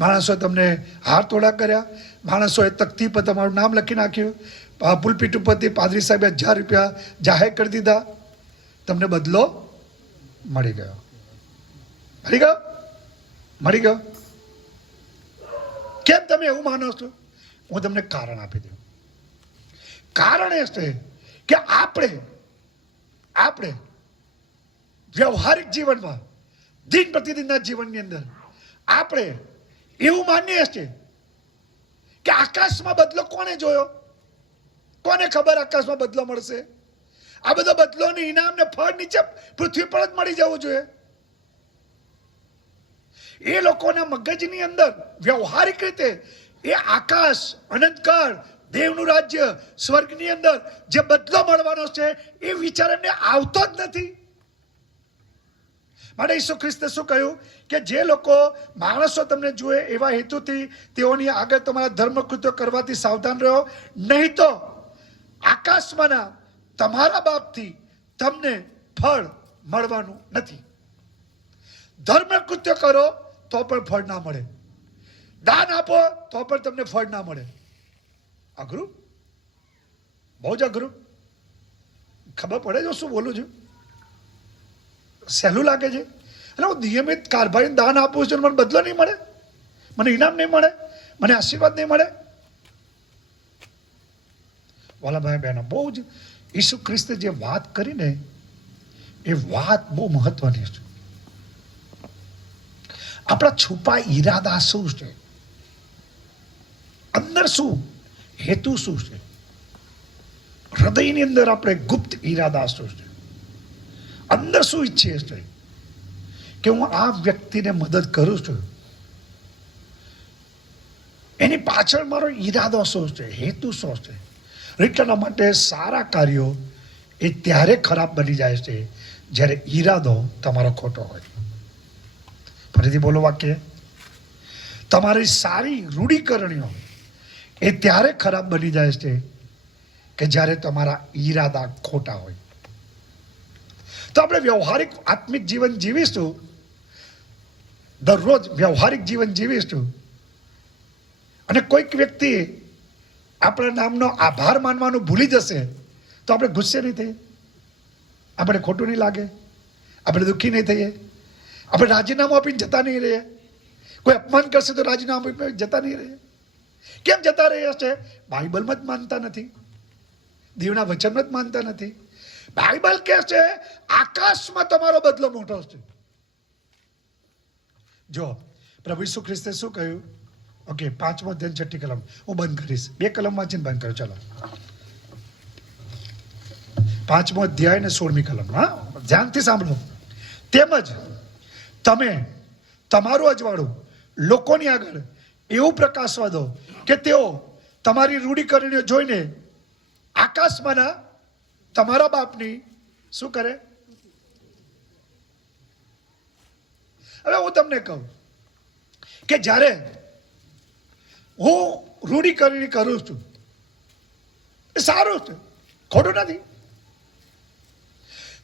માણસોએ તમને હાર તોડા કર્યા, માણસોએ તકતી પર તમારું નામ લખી નાખ્યું, પુલપીટ ઉપરથી પાદરી સાહેબે 1000 રૂપિયા જાહેર કરી દીધા, તમને બદલો મળી ગયો. મળી ગયો. કેમ તમે એવું માનો છો? હું તમને કારણ આપી દઉં. કારણ એ છે કે આપણે વ્યવહારિક જીવનમાં, દિન પ્રતિદિનના જીવનની અંદર આપણે એવું માનીએ છીએ કે આકાશમાં બદલો કોણે જોયો? કોને ખબર આકાશમાં બદલો મળશે? આ બધો બદલોની ઇનામ ને ફળ નીચે પૃથ્વી પર જ મળી જવું જોઈએ. એ લોકોના મગજની અંદર વ્યવહારિક રીતે એ આકાશ, અનંતકાળ, દેવનું રાજ્ય, સ્વર્ગની અંદર જે બદલો મળવાનો છે એ વિચાર એમને આવતો જ નથી. માટે ઈસુ ખ્રિસ્તે શું કહ્યું કે જે લોકો માણસો તમને જુએ એવા હેતુથી તેઓની આગળ તમારા ધર્મકૃત્યો કરવાથી સાવધાન રહો, નહીં તો આકાશમાંના તમારા બાપથી તમને ફળ મળવાનું નથી. ધર્મકૃત્ય કરો તો પણ ફળ ના મળે, દાન આપો તો પણ તમને ફળ ના મળે. અઘરું, બહુ જ અઘરું. ખબર પડે છે શું બોલું છું? સહેલું લાગે છે. એટલે હું નિયમિત કારભારી દાન આપું છું, મને બદલો નહીં મળે, મને ઇનામ નહીં મળે, મને આશીર્વાદ નહીં મળે. વાલાભાઈ બહેનો, બહુ જ ઈસુ ખ્રિસ્તે જે વાત કરીને એ વાત બહુ મહત્વની છે. આપણા છુપા ઈરાદા શું છે, અંદર શું હેતુ શું છે, હૃદયની અંદર આપણે ગુપ્ત ઈરાદા શું છે, અંદર શું ઈચ્છીએ છે કે હું આ વ્યક્તિને મદદ કરું છું, એની પાછળ મારો ઈરાદો શું છે, હેતુ શું છે. એટલા માટે સારા કાર્યો એ ત્યારે ખરાબ બની જાય છે જ્યારે ઈરાદો તમારો ખોટો હોય. ફરીથી બોલો વાક્ય. તમારી સારી રૂઢિકરણીઓ એ ત્યારે ખરાબ બની જાય છે કે જ્યારે તમારા ઈરાદા ખોટા હોય. તો આપણે વ્યવહારિક આત્મિક જીવન જીવીશું, દરરોજ વ્યવહારિક જીવન જીવીશું, અને કોઈક વ્યક્તિ આપણા નામનો આભાર માનવાનું ભૂલી જશે તો આપણે ગુસ્સે નહીં થઈએ, આપણે ખોટું નહીં લાગે, આપણે દુઃખી નહીં થઈએ, આપણે રાજીનામું આપીને જતા નહીં રહીએ. કોઈ અપમાન કરશે તો રાજીનામું આપીને જતા નહીં રહીએ. કેમ જતા રહ્યા છે? બાઇબલમાં જ માનતા નથી, દેવના વચનમાં જ માનતા નથી. બાઇબલ કહે છે આકાશમાં તમારો બદલો મોટો છે. જો પ્રભુ ઈસુ ખ્રિસ્તે શું કહ્યું? ઓકે, 5મો અધ્યાય 6ઠ્ઠી કલમ હું બંધ કરીશ. 2 કલમ વાંચીને બંધ કરો. ચલો, 5મો અધ્યાય ને 16મી કલમ. હા, ધ્યાનથી સાંભળો. તેમજ તમે તમારું અજવાળું લોકોની આગળ એવું પ્રકાશવા દો કે તેઓ તમારી રૂઢિકરણીઓ જોઈને આકાશમાંના તમારા બાપની શું કરે? હવે હું તમને કહું કે જ્યારે હું રૂઢિકરણી કરું છું એ સારું છે, ખોટું નથી.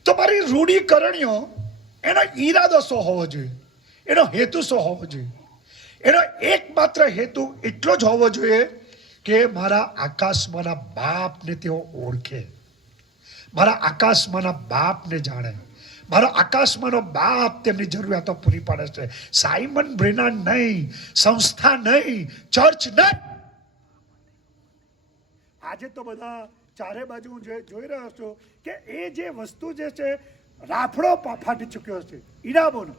તો મારી રૂઢિકરણીઓ એનો ઈરાદો શું હોવો જોઈએ, એનો હેતુ શું હોવો જોઈએ? એનો એકમાત્ર હેતુ એટલો જ હોવો જોઈએ કે મારા આકાશમાંના બાપને તેઓ ઓળખે, મારા આકાશમાંના બાપને જાણે, મારો આકાશમાંનો બાપ તેમની જરૂરિયાતો પૂરી પાડે છે. સાયમન બ્રેના નહીં, સંસ્થા નહીં, ચર્ચ નહીં. આજે તો બધા ચારે બાજુ હું જોઈ રહ્યો છું કે એ જે વસ્તુ જે છે રાફડો ફાટી ચૂક્યો છે ઇનામોનો,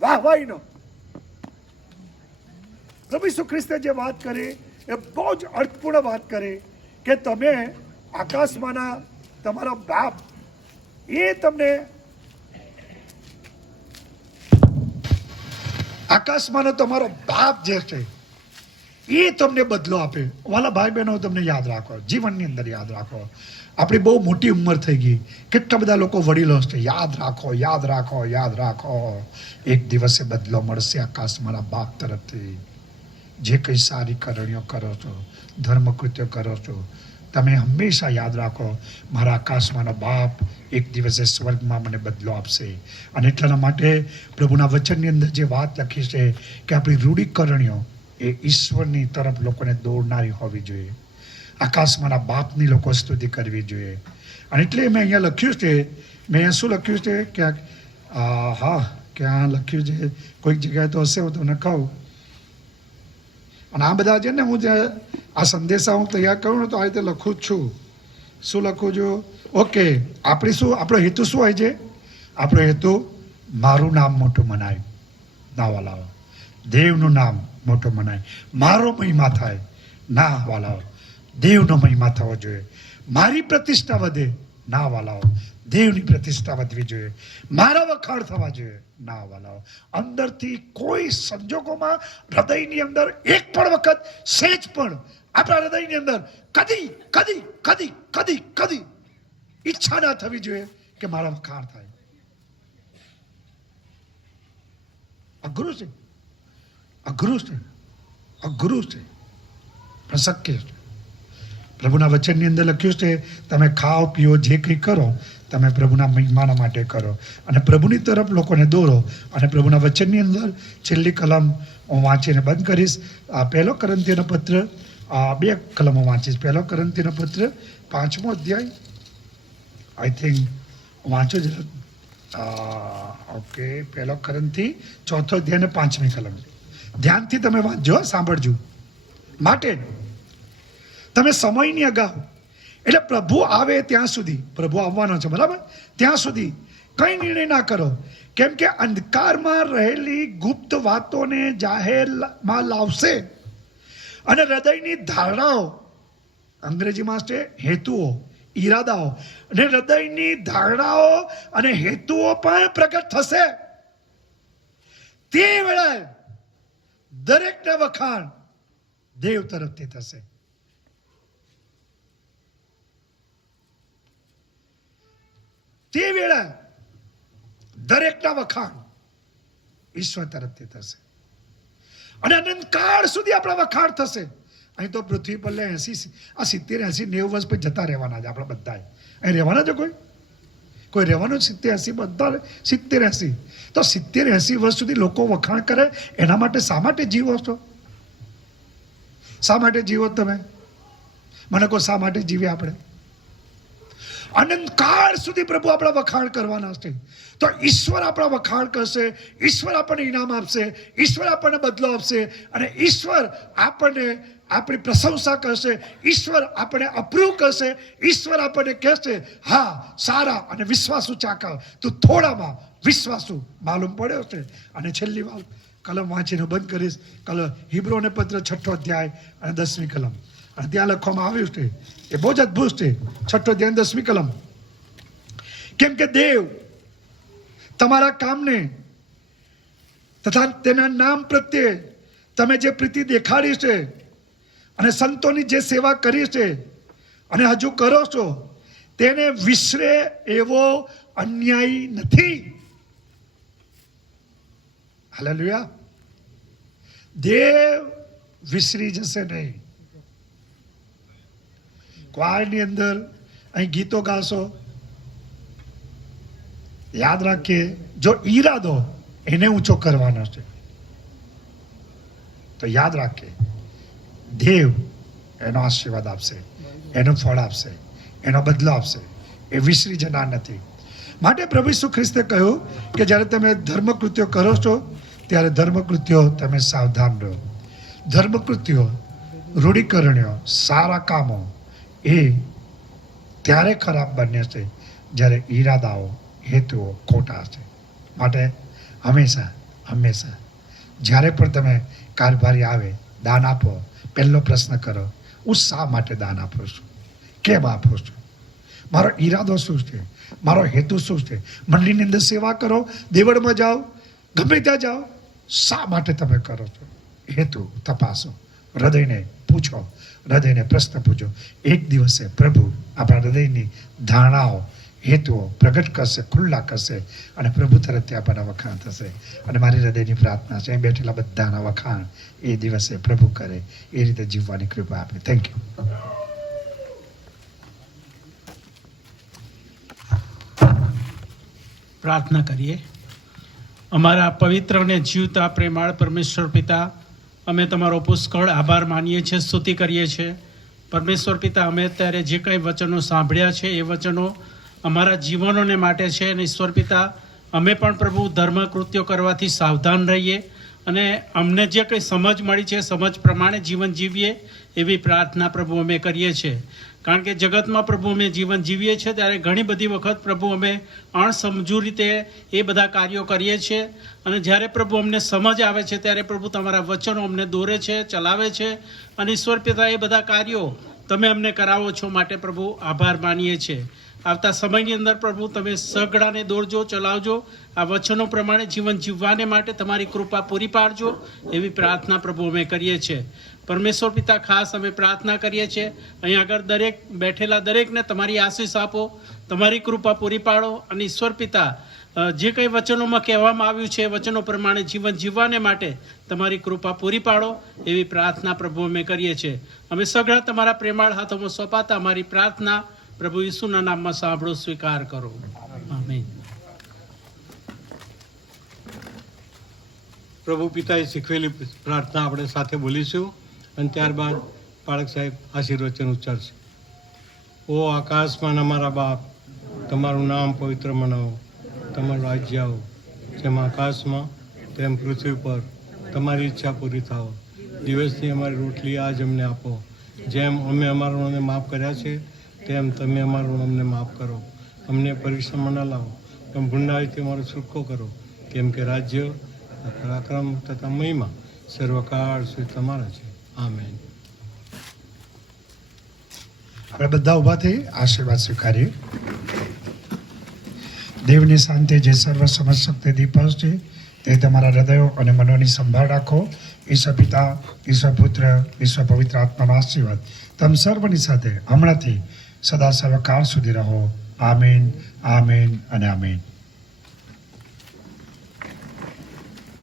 વાહવાઈનો. પ્રભુ ઈસુ ખ્રિસ્તે જે વાત કરી એ બહુ જ અર્થપૂર્ણ વાત કરી કે તમે આકાશમાંના તમારો બાપ એ તમને આકાશમાંનો તમારો બાપ જે છે એ તમને બદલો આપે. વાલા ભાઈ બહેનો, તમને યાદ રાખો, જીવનની અંદર યાદ રાખો. આપણી બહુ મોટી ઉંમર થઈ ગઈ, કેટલા બધા લોકો વડીલો છે. યાદ રાખો, યાદ રાખો, યાદ રાખો, એક દિવસે બદલો મળશે આકાશમાંના બાપ તરફથી. જે કંઈ સારી કરણીઓ કરો છો, ધર્મકૃત્યો કરો છો, તમે હંમેશા યાદ રાખો મારા આકાશમાંનો બાપ એક દિવસે સ્વર્ગમાં મને બદલો આપશે. અને એટલા માટે પ્રભુના વચનની અંદર જે વાત લખી છે કે આપણી રૂઢિકરણીઓ એ ઈશ્વરની તરફ લોકોને દોડનારી હોવી જોઈએ. આકાશમાંના બાપની લોકો સ્તુતિ કરવી જોઈએ. અને એટલે મેં અહીંયા લખ્યું છે, મેં અહીંયા શું લખ્યું છે કે હા, ક્યાં લખ્યું છે, કોઈક જગ્યાએ તો હશે, હું તમને કહું. અને આ બધા છે ને, હું જે આ સંદેશા હું તૈયાર કરું ને તો આ રીતે લખું જ છું. શું લખું છું? ઓકે, આપણો હેતુ શું હોય છે? આપણો હેતુ મારું નામ મોટું મનાય, ના વાલાઓ, દેવનું નામ મોટું મનાય, મારો મહિમા થાય, ના વાલાઓ, દેવનો મહિમા થવો જોઈએ. મારી પ્રતિષ્ઠા વધે ના વાલાઓ, દેવની પ્રતિષ્ઠા વધવી જોઈએ. મારા વખાણ થવા જોઈએ ના વાલાઓ. અંદરથી કોઈ સંજોગોમાં હૃદયની અંદર એક પણ વખત સહેજ પણ આપણા હૃદયની અંદર કદી કદી કદી કદી કદી ઈચ્છા ના થવી જોઈએ કે મારા વખાણ થાય. અઘરું છે, અઘરું છે, અઘરું છે, અશક્ય છે. પ્રભુના વચનની અંદર લખ્યું છે તમે ખાઓ પીઓ જે કંઈ કરો તમે પ્રભુના મહિમાના માટે કરો અને પ્રભુની તરફ લોકોને દોરો. અને પ્રભુના વચનની અંદર છેલ્લી કલમ હું વાંચીને બંધ કરીશ. આ 1 કોરિન્થીયનો પત્ર, 2 કલમો વાંચીશ. 1 કોરિન્થીયનો પત્ર 5મો અધ્યાય, આઈ થિંક વાંચો જ. ઓકે, 1 કોરિન્થી 4થો અધ્યાય ને 5મી કલમ. ધ્યાનથી તમે વાંચજો, સાંભળજો. માટે તમે સમયની અગાઉ, એટલે પ્રભુ આવે ત્યાં સુધી, પ્રભુ આવવાનો છે બરાબર, ત્યાં સુધી કંઈ નિર્ણય ના કરો, કેમ કે અંધકારમાં રહેલી ગુપ્ત વાતોને જાહેરમાં લાવશે અને હૃદયની ધારણાઓ, અંગ્રેજીમાં છે હેતુઓ, ઈરાદાઓ, અને હૃદયની ધારણાઓ અને હેતુઓ પણ પ્રગટ થશે. તે વેળાએ દરેકના વખાણ દેવ તરફથી થશે. તે વેળા દરેકના વખાણ ઈશ્વર તરફથી થશે અને અનંતકાળ સુધી આપણા વખાણ થશે. અહીં તો પૃથ્વી પર 80, 70, 80, 90 વર્ષ પછી જતા રહેવાના છે આપણે બધા. અહીં રહેવાના છે કોઈ રહેવાનું 70, 80, બધા 70, 80. તો 70, 80 વર્ષ સુધી લોકો વખાણ કરે, એના માટે શા માટે જીવો છો? શા માટે જીવો તમે? મને કહો, શા માટે જીવીએ આપણે? અનંતકાળ સુધી પ્રભુ આપણા વખાણ કરવાના છે. તો ઈશ્વર આપણા વખાણ કરશે, ઈશ્વર આપણને ઇનામ આપશે, ઈશ્વર આપણને બદલો આપશે અને ઈશ્વર આપણને આપણી પ્રશંસા કરશે, ઈશ્વર આપણને અપ્રૂવ કરશે, ઈશ્વર આપણને કહેશે હા સારા અને વિશ્વાસુ ચાકર, તું થોડામાં વિશ્વાસુ માલુમ પડ્યો છે. અને છેલ્લી વાર કલમ વાંચીને બંધ કરીશ. હિબ્રોને પત્ર 6થો અધ્યાય અને 10મી કલમ. અને ત્યાં લખવામાં આવ્યું છે, એ બહુ જ અદભુત છે. 6થો અધ્યાય 10મી કલમ. કેમ કે દેવ તમારા કામને તથા તેના નામ પ્રત્યે તમે જે પ્રીતિ દેખાડી છે અને સંતોની જે સેવા કરી છે અને હજુ કરો છો તેને વિસરે એવો અન્યાયી નથી. હાલેલુયા. દેવ વિસરી જશે નહીં. ક્વારની અંદર અહીં ગીતો ગાશો, યાદ રાખીએ, જો ઈરાદો એને ઊંચો કરવાનો છે તો યાદ રાખીએ દેવ એનો આશીર્વાદ આપશે, એનું ફળ આપશે, એનો બદલો આપશે. એ વિસરી જનાર નથી. માટે પ્રભુ ઈસુ ખ્રિસ્તે કહ્યું કે જ્યારે તમે ધર્મકૃત્યો કરો છો ત્યારે ધર્મકૃત્યો તમે સાવધાન રહો. ધર્મકૃત્યો, રૂઢિકરણ્યો, સારા કામો એ ત્યારે ખરાબ બને છે જ્યારે ઈરાદાઓ, હેતુઓ ખોટા છે. માટે હંમેશા હંમેશા જ્યારે પણ તમે કારભારી આવે, દાન આપો, પહેલો પ્રશ્ન કરો, હું શા માટે દાન આપું છું, કેમ આપું છું, મારો ઈરાદો શું છે, મારો હેતુ શું છે. મંડળીની અંદર સેવા કરો, દેવળમાં જાઓ, ગમે ત્યાં જાઓ, શા માટે તમે કરો છો, હેતુ તપાસો, હૃદયને પૂછો, હૃદયને પ્રશ્ન પૂછો. એક દિવસે પ્રભુ આપણા હૃદયની ધારણાઓ, હેતુઓ પ્રગટ કરશે, ખુલ્લા કરશે અને પ્રભુ તરફથી આપણને વખાણ થશે. અને મારી હૃદયની પ્રાર્થના છે અહીં બેઠેલા બધાના વખાણ એ દિવસે પ્રભુ કરે એ રીતે જીવવાની કૃપા આપે. Thank you. પ્રાર્થના કરીએ. અમારા પવિત્ર અને જીવતા પ્રેમાળ પરમેશ્વર પિતા, અમે તમારો પુષ્કળ આભાર માનીએ છીએ, સ્તુતિ કરીએ છીએ. પરમેશ્વર પિતા, અમે અત્યારે જે કંઈ વચનો સાંભળ્યા છે એ વચનો અમારા જીવનોને માટે છે. અને ઈશ્વર પિતા, અમે પણ પ્રભુ ધર્મકૃત્યો કરવાથી સાવધાન રહીએ અને અમને જે કંઈ સમજ મળી છે સમજ પ્રમાણે જીવન જીવીએ એવી પ્રાર્થના પ્રભુ અમે કરીએ છીએ. કારણ કે જગતમાં પ્રભુ અમે જીવન જીવીએ છીએ ત્યારે ઘણી બધી વખત પ્રભુ અમે અણસમજુ રીતે એ બધા કાર્યો કરીએ છીએ. અને જ્યારે પ્રભુ અમને સમજ આવે છે ત્યારે પ્રભુ તમારા વચનો અમને દોરે છે, ચલાવે છે. અને ઈશ્વર પિતા, એ બધા કાર્યો તમે અમને કરાવો છો માટે પ્રભુ આભાર માનીએ છીએ. આવતા સમયની અંદર પ્રભુ તમે સઘળાને દોરજો, ચલાવજો. આ વચનો પ્રમાણે જીવન જીવવાને માટે તમારી કૃપા પૂરી પાડજો એવી પ્રાર્થના પ્રભુ અમે કરીએ છીએ. પરમેશ્વર પિતા, ખાસ અમે પ્રાર્થના કરીએ છીએ અહીં આગળ દરેક બેઠેલા દરેકને તમારી આશીષ આપો, તમારી કૃપા પૂરી પાડો અને ઈશ્વર પિતા જે કંઈ વચનોમાં કહેવામાં આવ્યું છે એ વચનો પ્રમાણે જીવન જીવવાને માટે તમારી કૃપા પૂરી પાડો એવી પ્રાર્થના પ્રભુ અમે કરીએ છીએ. અમે સઘળા તમારા પ્રેમાળ હાથોમાં સોંપાતા અમારી પ્રાર્થના પ્રભુ ઈસુના નામમાં સાંભળો, સ્વીકાર કરો. આમીન. પ્રભુ પિતાએ શીખવેલી પ્રાર્થના આપણે સાથે બોલીશું અને ત્યારબાદ બાળક સાહેબ આશીર્વચન ઉચ્ચારશે. ઓ આકાશમાં અમારા બાપ, તમારું નામ પવિત્ર મનાવો, તમારું રાજ્ય આવો, જેમ આકાશમાં તેમ પૃથ્વી પર તમારી ઈચ્છા પૂરી થાવ. દિવસની અમારી રોટલી આજ અમને આપો, જેમ અમે અમારા ઋણને માફ કર્યા છે તેમ તમે અમારું ઋણ અમને માફ કરો. અમને પરીક્ષામાં ન લાવો, પણ ભૂંડાઈથી અમારો છૂટકો કરો, કેમ કે રાજ્ય, પરાક્રમ તથા મહિમા સર્વકાળ સુધી તમારા છે. આમેન. આપણે બધા ઊભા થઈ આશીર્વાદ સ્વીકારીએ. દેવની શાંતિ જે સર્વ સમજ શક્તિ દીપસ છે તે તમારા હૃદયો અને મનોની સંભાળ રાખો. ઈશ્વર પિતા, ઈશ્વર પુત્ર, ઈશ્વર પવિત્ર આત્માનો આશીર્વાદ તમ સર્વની સાથે હમણાંથી સદા સર્વકાળ સુધી રહો. આમીન, આમીન અને આમીન.